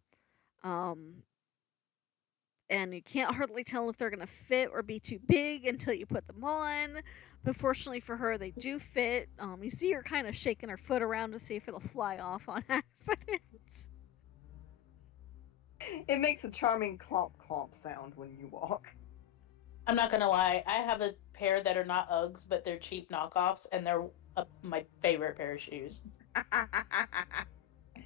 And you can't hardly tell if they're gonna fit or be too big until you put them on. But fortunately for her, they do fit. You see her kind of shaking her foot around to see if it'll fly off on accident. It makes a charming clomp clomp sound when you walk. I'm not gonna lie, I have a pair that are not Uggs, but they're cheap knockoffs, and they're my favorite pair of shoes.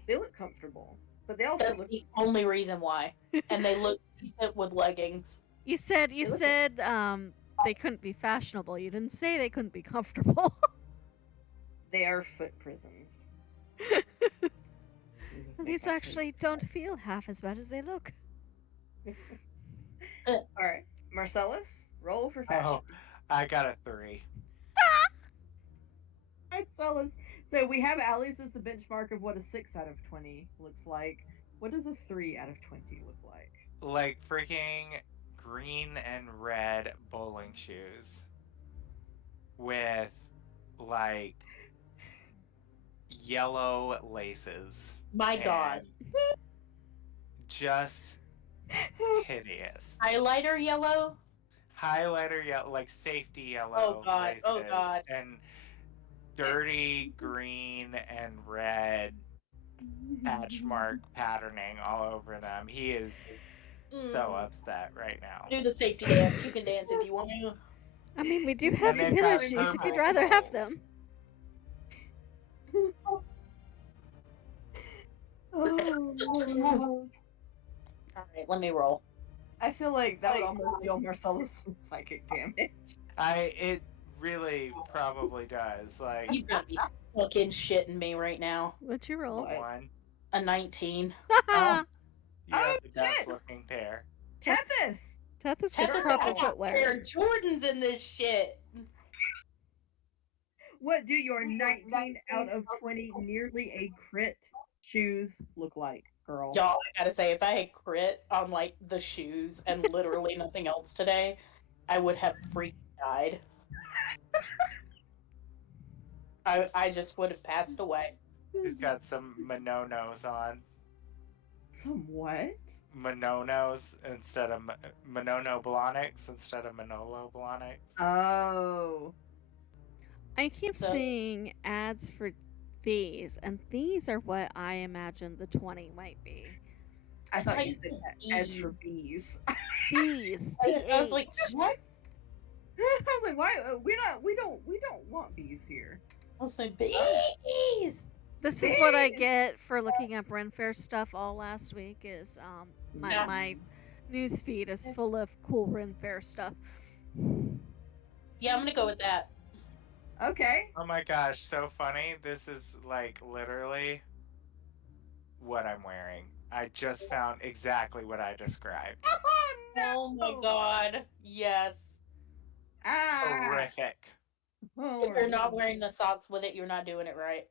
They look comfortable, but they also That's look... the only reason why. And they look decent with leggings. You said they couldn't be fashionable. You didn't say they couldn't be comfortable. They are foot prisons. These actually don't feel half as bad as they look. Alright, Marcellus, roll for fashion. Oh, I got a 3. Marcellus. So we have Allie's as the benchmark of what a 6 out of 20 looks like. What does a 3 out of 20 look like? Like freaking green and red bowling shoes with like yellow laces. My god. Just hideous. Highlighter yellow? Highlighter yellow, like safety yellow Oh god, laces. oh god. And dirty green and red patch mark patterning all over them. He is so upset right now. Do the safety dance. You can dance if you want to. I mean, we do have And the they've pillow got shoes if you'd purple rather have soles. them. Alright, let me roll. I feel like that would almost deal Marcellus some psychic damage. It really probably does. Like You gotta be fucking shitting me right now. What'd you roll? What? one, A 19. you have Oh, the best shit. looking pair. Tethys! Tethys Tethys, gets I purple got footwear. Air Jordans in this shit. What do your 19 out of 20 nearly a crit shoes look like, girl? Y'all, I gotta say, if I had crit on like the shoes and literally nothing else today, I would have freaking died. I just would have passed away. He's got some Mononos on. Some what? Mononos instead of Monono Blonics instead of Manolo Blonics. Oh. I keep So- seeing ads for these, and these are what I imagine the 20 might be. I thought you thought said you Ed's said for bees. Bees. I was like, TH. what? I was like, why? We don't want bees here. I was like, bees. This is what I get for looking up Ren Fair stuff all last week. Is Yeah. my news feed is full of cool Ren Fair stuff. Yeah, I'm gonna go with that. Okay. Oh my gosh, so funny. This is like literally what I'm wearing. I just found exactly what I described. Oh no! Oh my god. Yes. Ah! Horrific. Oh, If you're not wearing the socks with it, you're not doing it right.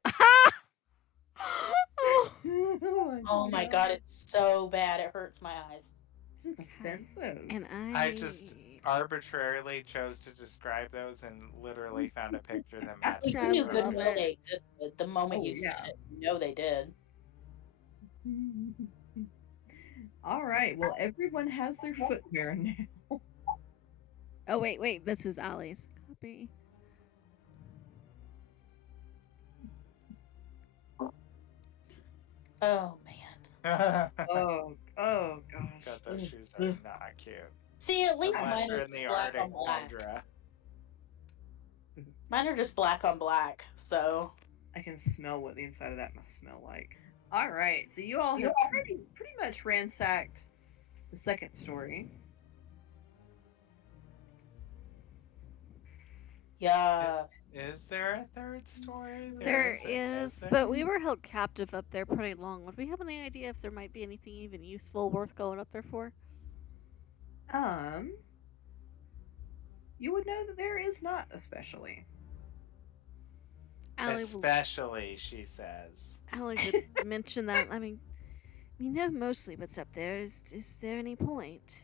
Oh my god, it's so bad. It hurts my eyes. It's offensive. And I just arbitrarily chose to describe those and literally found a picture that matched. You I knew love good and well it. they existed the moment Oh, you said yeah. it. You know they did. All right. Well, everyone has their footwear now. Oh wait, this is Allie's copy. Oh man. Oh gosh. God, those shoes are not cute. See, at least Unless mine they're are in just the black Arctic on black. tundra. Mine are just black on black, so I can smell what the inside of that must smell like. All right. So you all have pretty much ransacked the second story. yeah. Is there a third story? There isn't, is, there? but we were held captive up there pretty long. Would we have any idea if there might be anything even useful worth going up there for? You would know that there is not, especially. Especially, she says. Allie did mention that. I mean, we know mostly what's up there. Is there any point?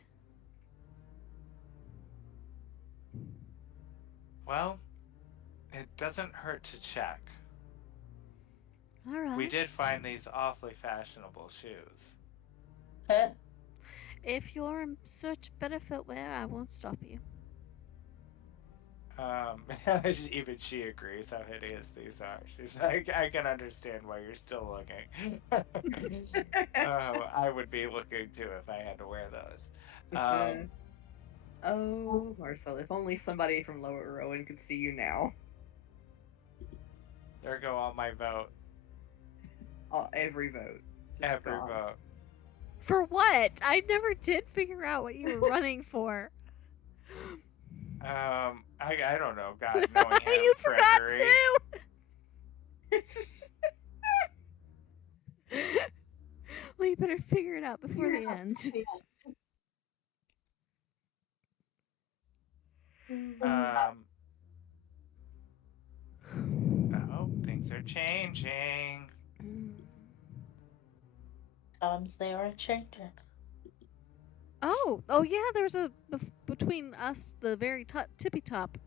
Well, it doesn't hurt to check. All right. We did find these awfully fashionable shoes. Huh? If you're in search of better footwear, I won't stop you. Even she agrees how hideous these are. She's like, I can understand why you're still looking. I would be looking too if I had to wear those. Oh, Marcel, if only somebody from Lower Rowan could see you now. There go all my vote. Every vote. Just Every gone. vote. For what? I never did figure out what you were running for. I don't know. God, knowing him, You forgot Gregory. too. Well, you better figure it out before the end. Oh, things are changing. They are changing. Oh yeah. There's a between us the very top, tippy top,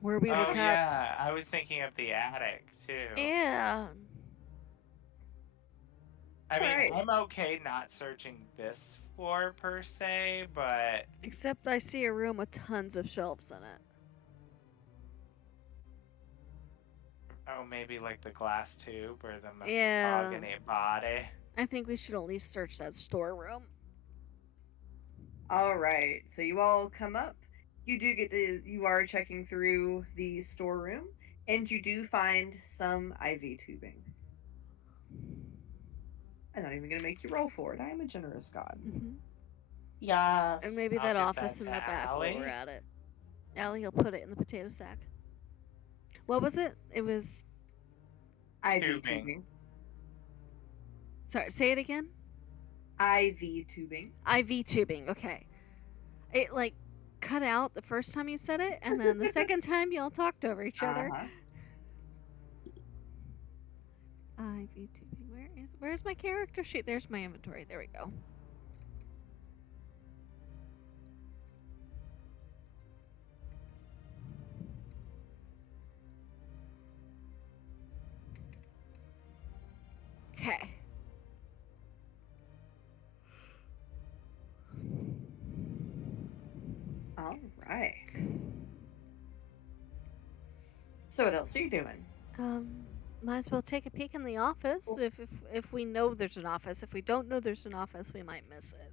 where we were Oh cut. yeah, I was thinking of the attic too. Yeah. I mean, Right. I'm okay not searching this floor per se, but Except I see a room with tons of shelves in it. maybe like the glass tube or the Yeah. mahogany body. I think we should at least search that storeroom. All right, so you all come up. You are checking through the storeroom, and you do find some IV tubing. I'm not even going to make you roll for it. I am a generous god. Mm-hmm. Yes. And maybe I'll that give office that in to the back while Allie. we're at it. Allie will put it in the potato sack. What was it? It was... IV Tubing. tubing. Sorry, say it again? IV tubing. IV tubing, okay. It, like, cut out the first time you said it, and then the second time y'all talked over each other. IV tubing. Where's my character sheet? There's my inventory. There we go. Okay. All right. So what else are you doing? might as well take a peek in the office if we know there's an office. If we don't know there's an office, we might miss it.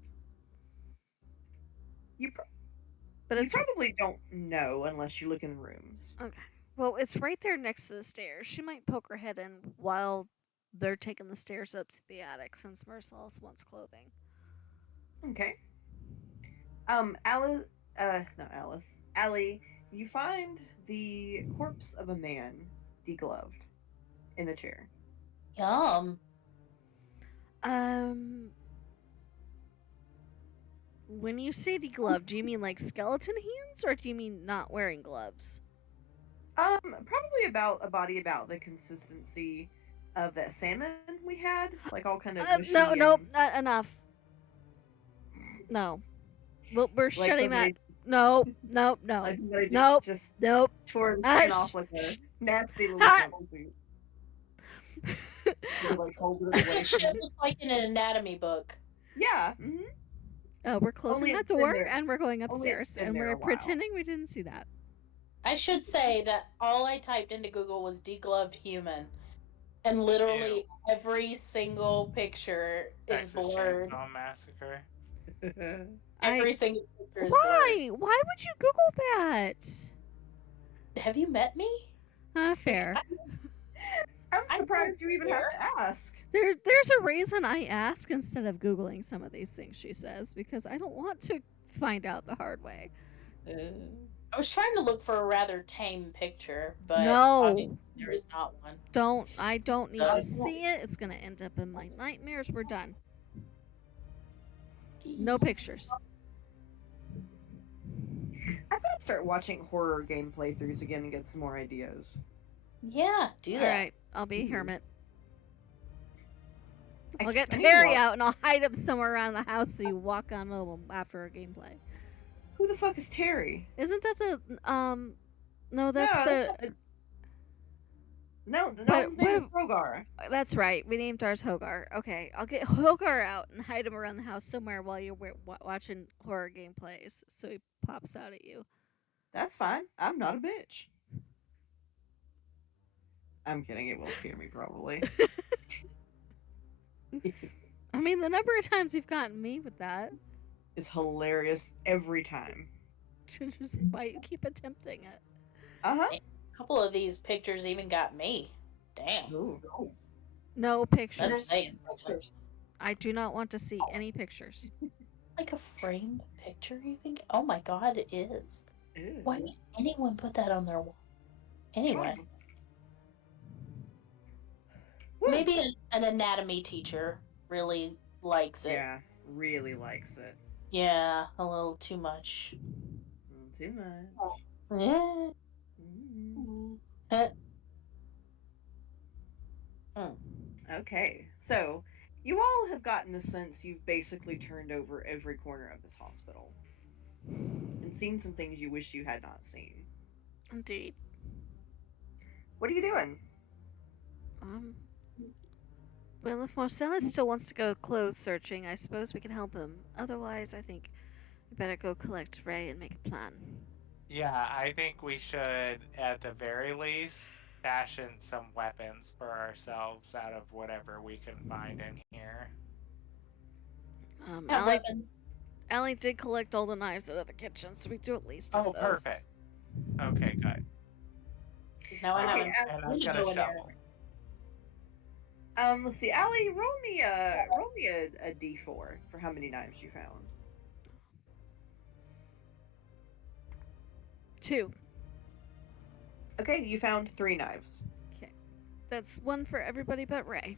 But You it's probably don't know unless you look in the rooms. okay. Well, it's right there next to the stairs. She might poke her head in while they're taking the stairs up to the attic, since Marcellus wants clothing. Okay. Not Alice. Allie, you find the corpse of a man degloved in the chair. Yum. When you say degloved, do you mean like skeleton hands, or do you mean not wearing gloves? Probably about a body about the consistency of that salmon we had, like all kind of mushy No, and, not enough. No, well, we're like shutting that. somebody, No. like somebody Nope. just Nope. tore the skin Hush. off like a nasty little Ah. sample suit. Like folded it away. It should look like in an anatomy book. Yeah. We're closing Only that it's been door there- and we're going only upstairs, it's been and there we're a while. pretending we didn't see that. I should say that all I typed into Google was degloved human. And literally every single picture is Texas blurred. Chainsaw Massacre. Every single picture is Why? Why would you Google that? blurred. Have you met me? Fair. I'm surprised you even have to ask. There's a reason I ask instead of Googling some of these things she says, because I don't want to find out the hard way. I was trying to look for a rather tame picture, but No. obviously there is not one. I don't need So- to see it. It's gonna end up in my nightmares. We're done. No pictures. I'm gonna start watching horror game playthroughs again and get some more ideas. Yeah, do that. Alright, I'll be a hermit. I'll get I need Terry to out and I'll hide him somewhere around the house so you walk on him after a gameplay. Who the fuck is Terry? Isn't that the no, that's No, What- his name is Rogar. that's right. We named ours Hogar. Okay, I'll get Hogar out and hide him around the house somewhere while you're watching horror gameplays, so he pops out at you. That's fine. I'm not a bitch. I'm kidding. It will scare me probably. I mean, the number of times you've gotten me with that. It's hilarious every time. Just keep attempting it. A couple of these pictures even got me. Damn. Ooh. No That's pictures. saying something. I do not want to see any pictures. Like a framed picture you can get? Oh my god, it is. Ew. Why would anyone put that on their wall? Anyway, maybe an anatomy teacher really likes it. Yeah, really likes it. Yeah, a little too much. Too much. Yeah. Mm. Okay, so you all have gotten the sense you've basically turned over every corner of this hospital and seen some things you wish you had not seen. Indeed. What are you doing? Well, if Marcellus still wants to go clothes searching, I suppose we can help him. Otherwise, I think we better go collect Ray and make a plan. Yeah, I think we should, at the very least, stash in some weapons for ourselves out of whatever we can find in here. Have weapons. Allie did collect all the knives out of the kitchen, so we do at least have Oh, those. perfect. Okay, good. Now I Okay, have And I've got a shovel. Let's see, Allie, roll me a d4 for how many knives you found. 2. Okay, you found 3 knives. That's one for everybody but Ray.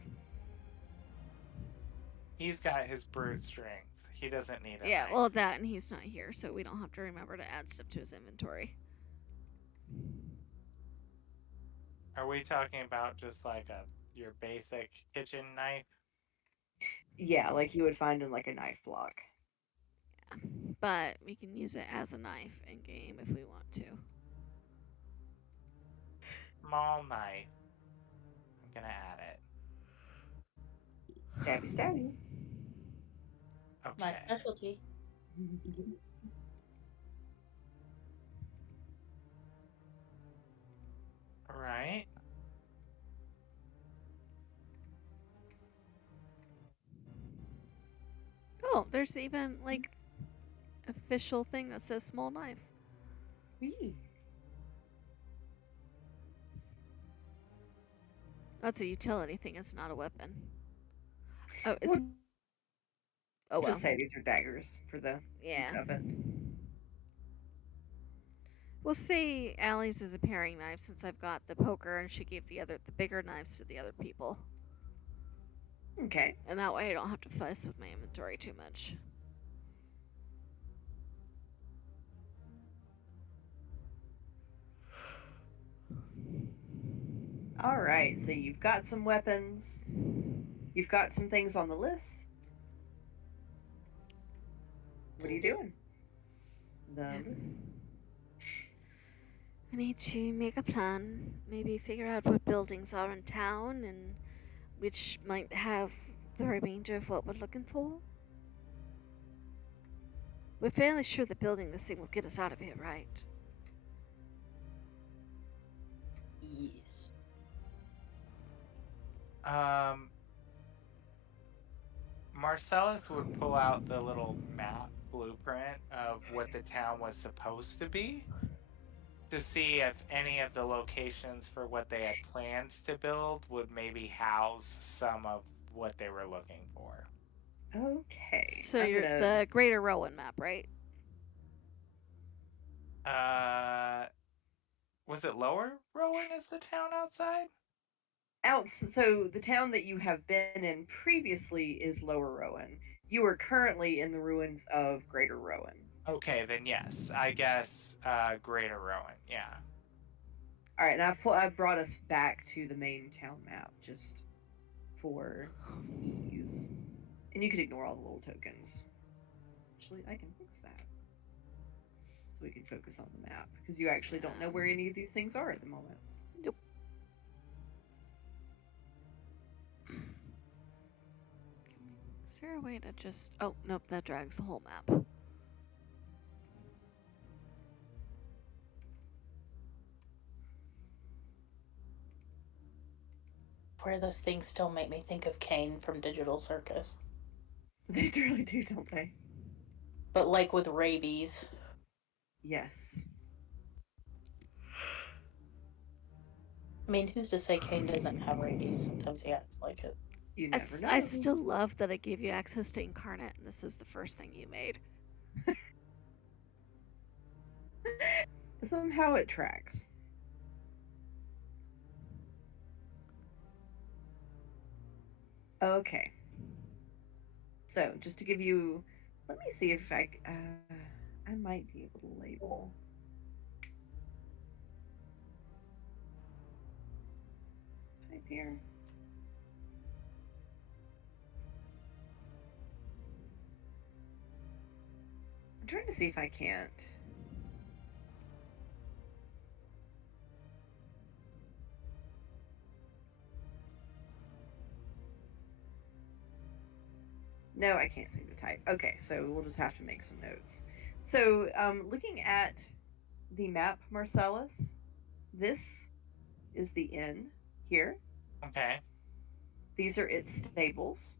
He's got his brute strength. He doesn't need a Yeah, knife. well, that and he's not here, so we don't have to remember to add stuff to his inventory. Are we talking about just like your basic kitchen knife? Yeah, like you would find in like a knife block. Yeah. But we can use it as a knife in game if we want to. Small knife. I'm gonna add it. Stabby stabby. Okay. my specialty. Right. There's even like official thing that says small knife. Wee. That's a utility thing. It's not a weapon. Oh, it's. Well, Oh well. Just say these are daggers for the Yeah. of it. We'll say Allie's is a paring knife since I've got the poker and she gave the bigger knives to the other people. Okay. And that way I don't have to fuss with my inventory too much. All right. So you've got some weapons. You've got some things on the list. What are you doing? The list. I need to make a plan. Maybe figure out what buildings are in town and which might have the remainder of what we're looking for. We're fairly sure that building this thing will get us out of here, right? Yes. Marcellus would pull out the little map blueprint of what the town was supposed to be to see if any of the locations for what they had planned to build would maybe house some of what they were looking for. Okay. So you're the Greater Rowan map, right? Was it Lower Rowan as the town outside? So the town that you have been in previously is Lower Rowan. You are currently in the ruins of Greater Rowan. Okay, then yes. I guess Greater Rowan, yeah. All right, and I brought us back to the main town map just for ease. And you could ignore all the little tokens. Actually, I can fix that. So we can focus on the map, because you actually don't know where any of these things are at the moment. Nope. Is there a way to just... Oh, nope, that drags the whole map. Where those things still make me think of Kane from Digital Circus. They really do, don't they? But like with rabies. Yes. I mean, who's to say Kane doesn't have rabies? Sometimes he acts like it. You never know. I still love that I gave you access to Incarnate, and this is the first thing you made. Somehow it tracks. Okay. So, just to give you... Let me see if I might be able to label. Type here. I'm trying to see if I can't. No, I can't seem to type. Okay, so we'll just have to make some notes. So, looking at the map, Marcellus, this is the inn here. Okay. These are its stables.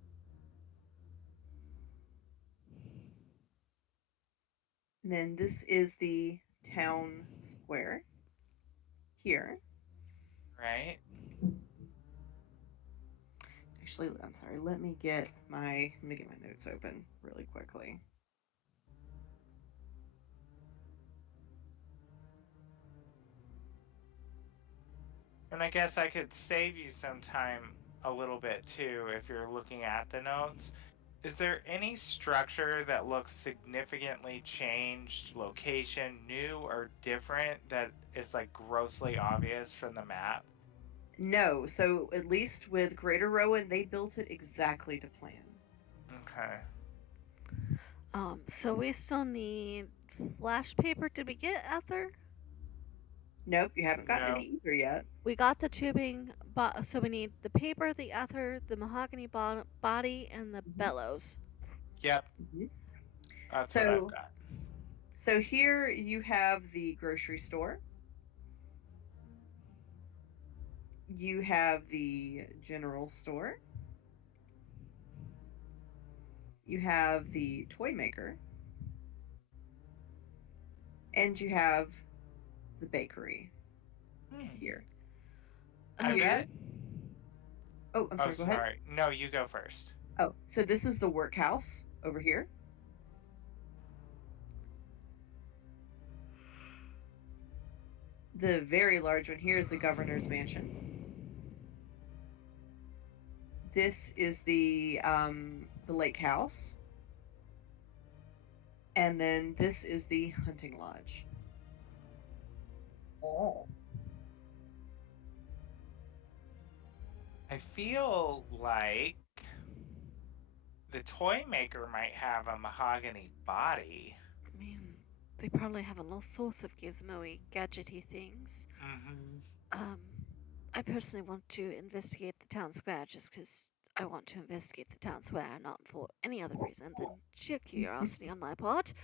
And then this is the town square here. Right. Actually, I'm sorry. Let me get my notes open really quickly. And I guess I could save you some time a little bit too if you're looking at the notes. Is there any structure that looks significantly changed, location, new or different that is like grossly obvious from the map? No, so at least with Greater Rowan, they built it exactly to plan. Okay. So we still need flash paper. Did we get ether? Nope, you haven't gotten any either yet. We got the tubing, so we need the paper, the ether, the mahogany body, and the bellows. Yep. That's what I've got. So here you have the grocery store. You have the general store. you have the toy maker, and you have the bakery here. I bet. Oh, I'm sorry. Go ahead. Sorry. No, you go first. Oh, so this is the workhouse over here. The very large one here is the governor's mansion. This is the lake house. And then this is the hunting lodge. Oh. I feel like the toy maker might have a mahogany body. I mean, they probably have all sorts of gizmo-y, gadgety things. I personally want to investigate the town square just because I want to investigate the town square, not for any other reason than sheer curiosity on my part.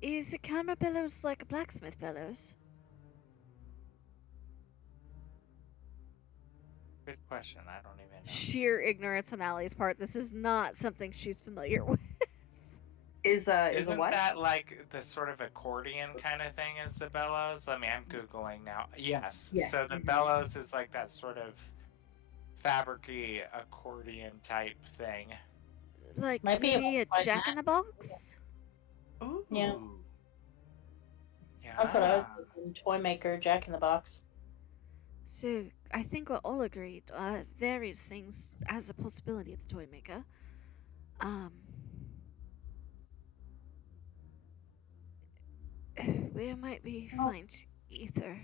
Is a camera bellows like a blacksmith bellows? Good question. I don't even know. Sheer ignorance on Allie's part. This is not something she's familiar with. Isn't Isn't what? that like the sort of accordion kind of thing as the bellows? I'm Googling now. Yes. So the bellows is like that sort of fabricy accordion type thing. Like Might be maybe a jack-in-the-box? Ooh. Yeah. Yeah. That's what I was thinking. Toy maker, Jack in the Box. So I think we're all agreed. Various things as a possibility of the toy maker. Where might we find ether?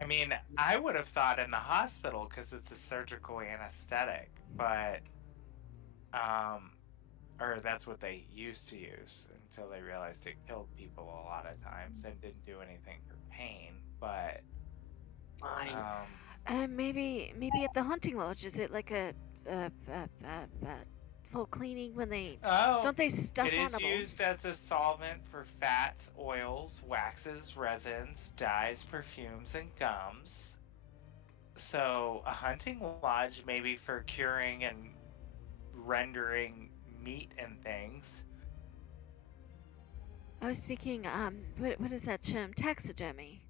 I mean, I would have thought in the hospital because it's a surgical anesthetic, but or that's what they used to use until they realized it killed people a lot of times and didn't do anything for pain. But maybe at the hunting lodge. Is it like a for cleaning when they don't they stuff animals? It is animals? used as a solvent for fats, oils, waxes, resins, dyes, perfumes, and gums. So a hunting lodge maybe for curing and rendering meat and things. I was thinking, what is that term? Taxidermy.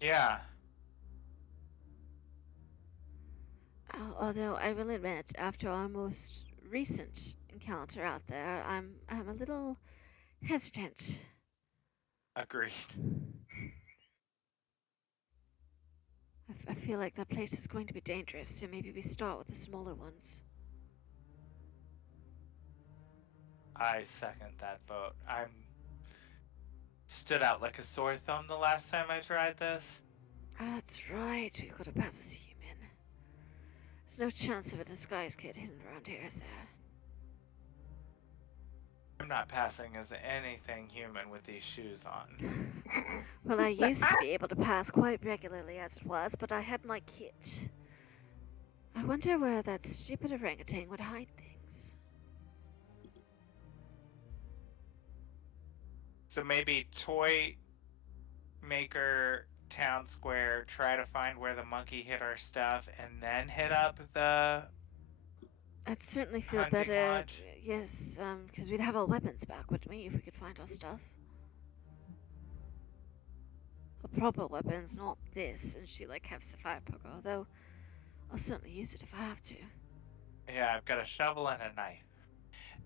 Yeah. Although I will admit, after our most recent encounter out there, I'm a little hesitant. Agreed. I feel like that place is going to be dangerous, so maybe we start with the smaller ones. I second that vote. I'm stood out like a sore thumb the last time I tried this. That's right. We've got to pass as human. There's no chance of a disguise kit hidden around here, is there? I'm not passing as anything human with these shoes on. Well, I used to be able to pass quite regularly as it was, but I had my kit. I wonder where that stupid orangutan would hide things. So maybe toy maker, town square, try to find where the monkey hid our stuff, and then hit up the I'd certainly feel hunting better. lodge. Yes, because we'd have our weapons back, wouldn't we, if we could find our stuff? Proper weapons, not this. And she has a fire poker, although I'll certainly use it if I have to. Yeah, I've got a shovel and a knife.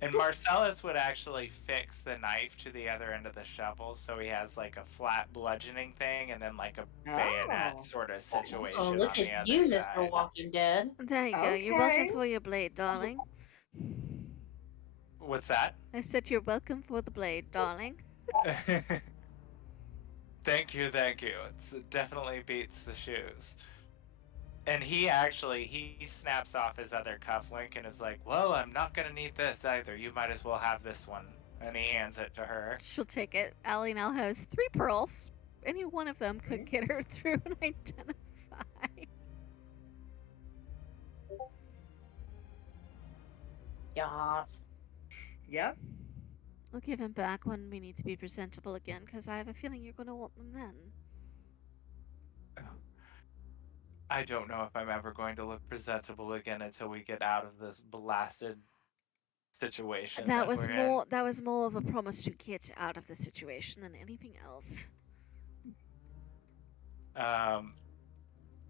And Marcellus would actually fix the knife to the other end of the shovel, so he has like a flat bludgeoning thing and then like a bayonet sort of situation Oh, look on the at other you, side. Mr. Walking Dead. There you go. You're welcome for your blade, darling. What's that? I said you're welcome for the blade, darling. Thank you. It definitely beats the shoes. And he snaps off his other cufflink and is like, well, I'm not going to need this either. You might as well have this one. And he hands it to her. She'll take it. Allie now has 3 pearls. Any one of them could get her through an identify. Yas. Yep. I'll give him back when we need to be presentable again, because I have a feeling you're going to want them then. I don't know if I'm ever going to look presentable again until we get out of this blasted situation That we're was in. more. That was more of a promise to get out of the situation than anything else.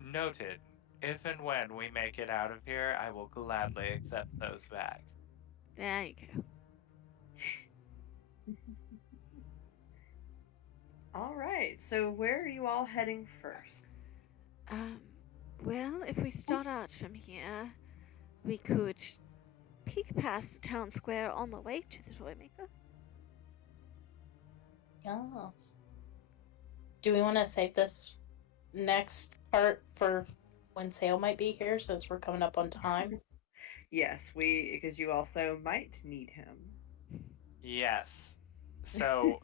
Noted. If and when we make it out of here, I will gladly accept those back. There you go. All right. So where are you all heading first? Well, if we start out from here, we could peek past the town square on the way to the toy maker. Yas. Do we want to save this next part for when Sale might be here, since we're coming up on time? Yes, because you also might need him. Yes. So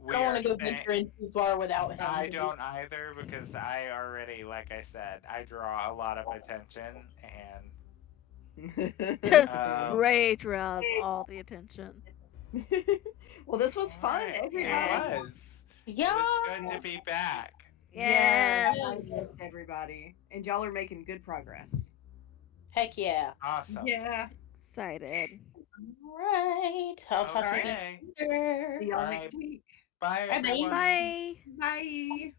we I don't are want to go saying. venture in too far without him. I don't either, because I already, like I said, I draw a lot of attention, and Because Ray draws all the attention. Well, this was fun, Alright, everybody. It was. Yeah. It was good to be back. Yes. I missed everybody, and y'all are making good progress. Heck yeah. Awesome. Yeah. Excited. All right. I'll talk to you guys Okay. later. See y'all Alright. next week. Bye, Bye, bye. everyone. Bye.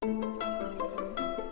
Bye.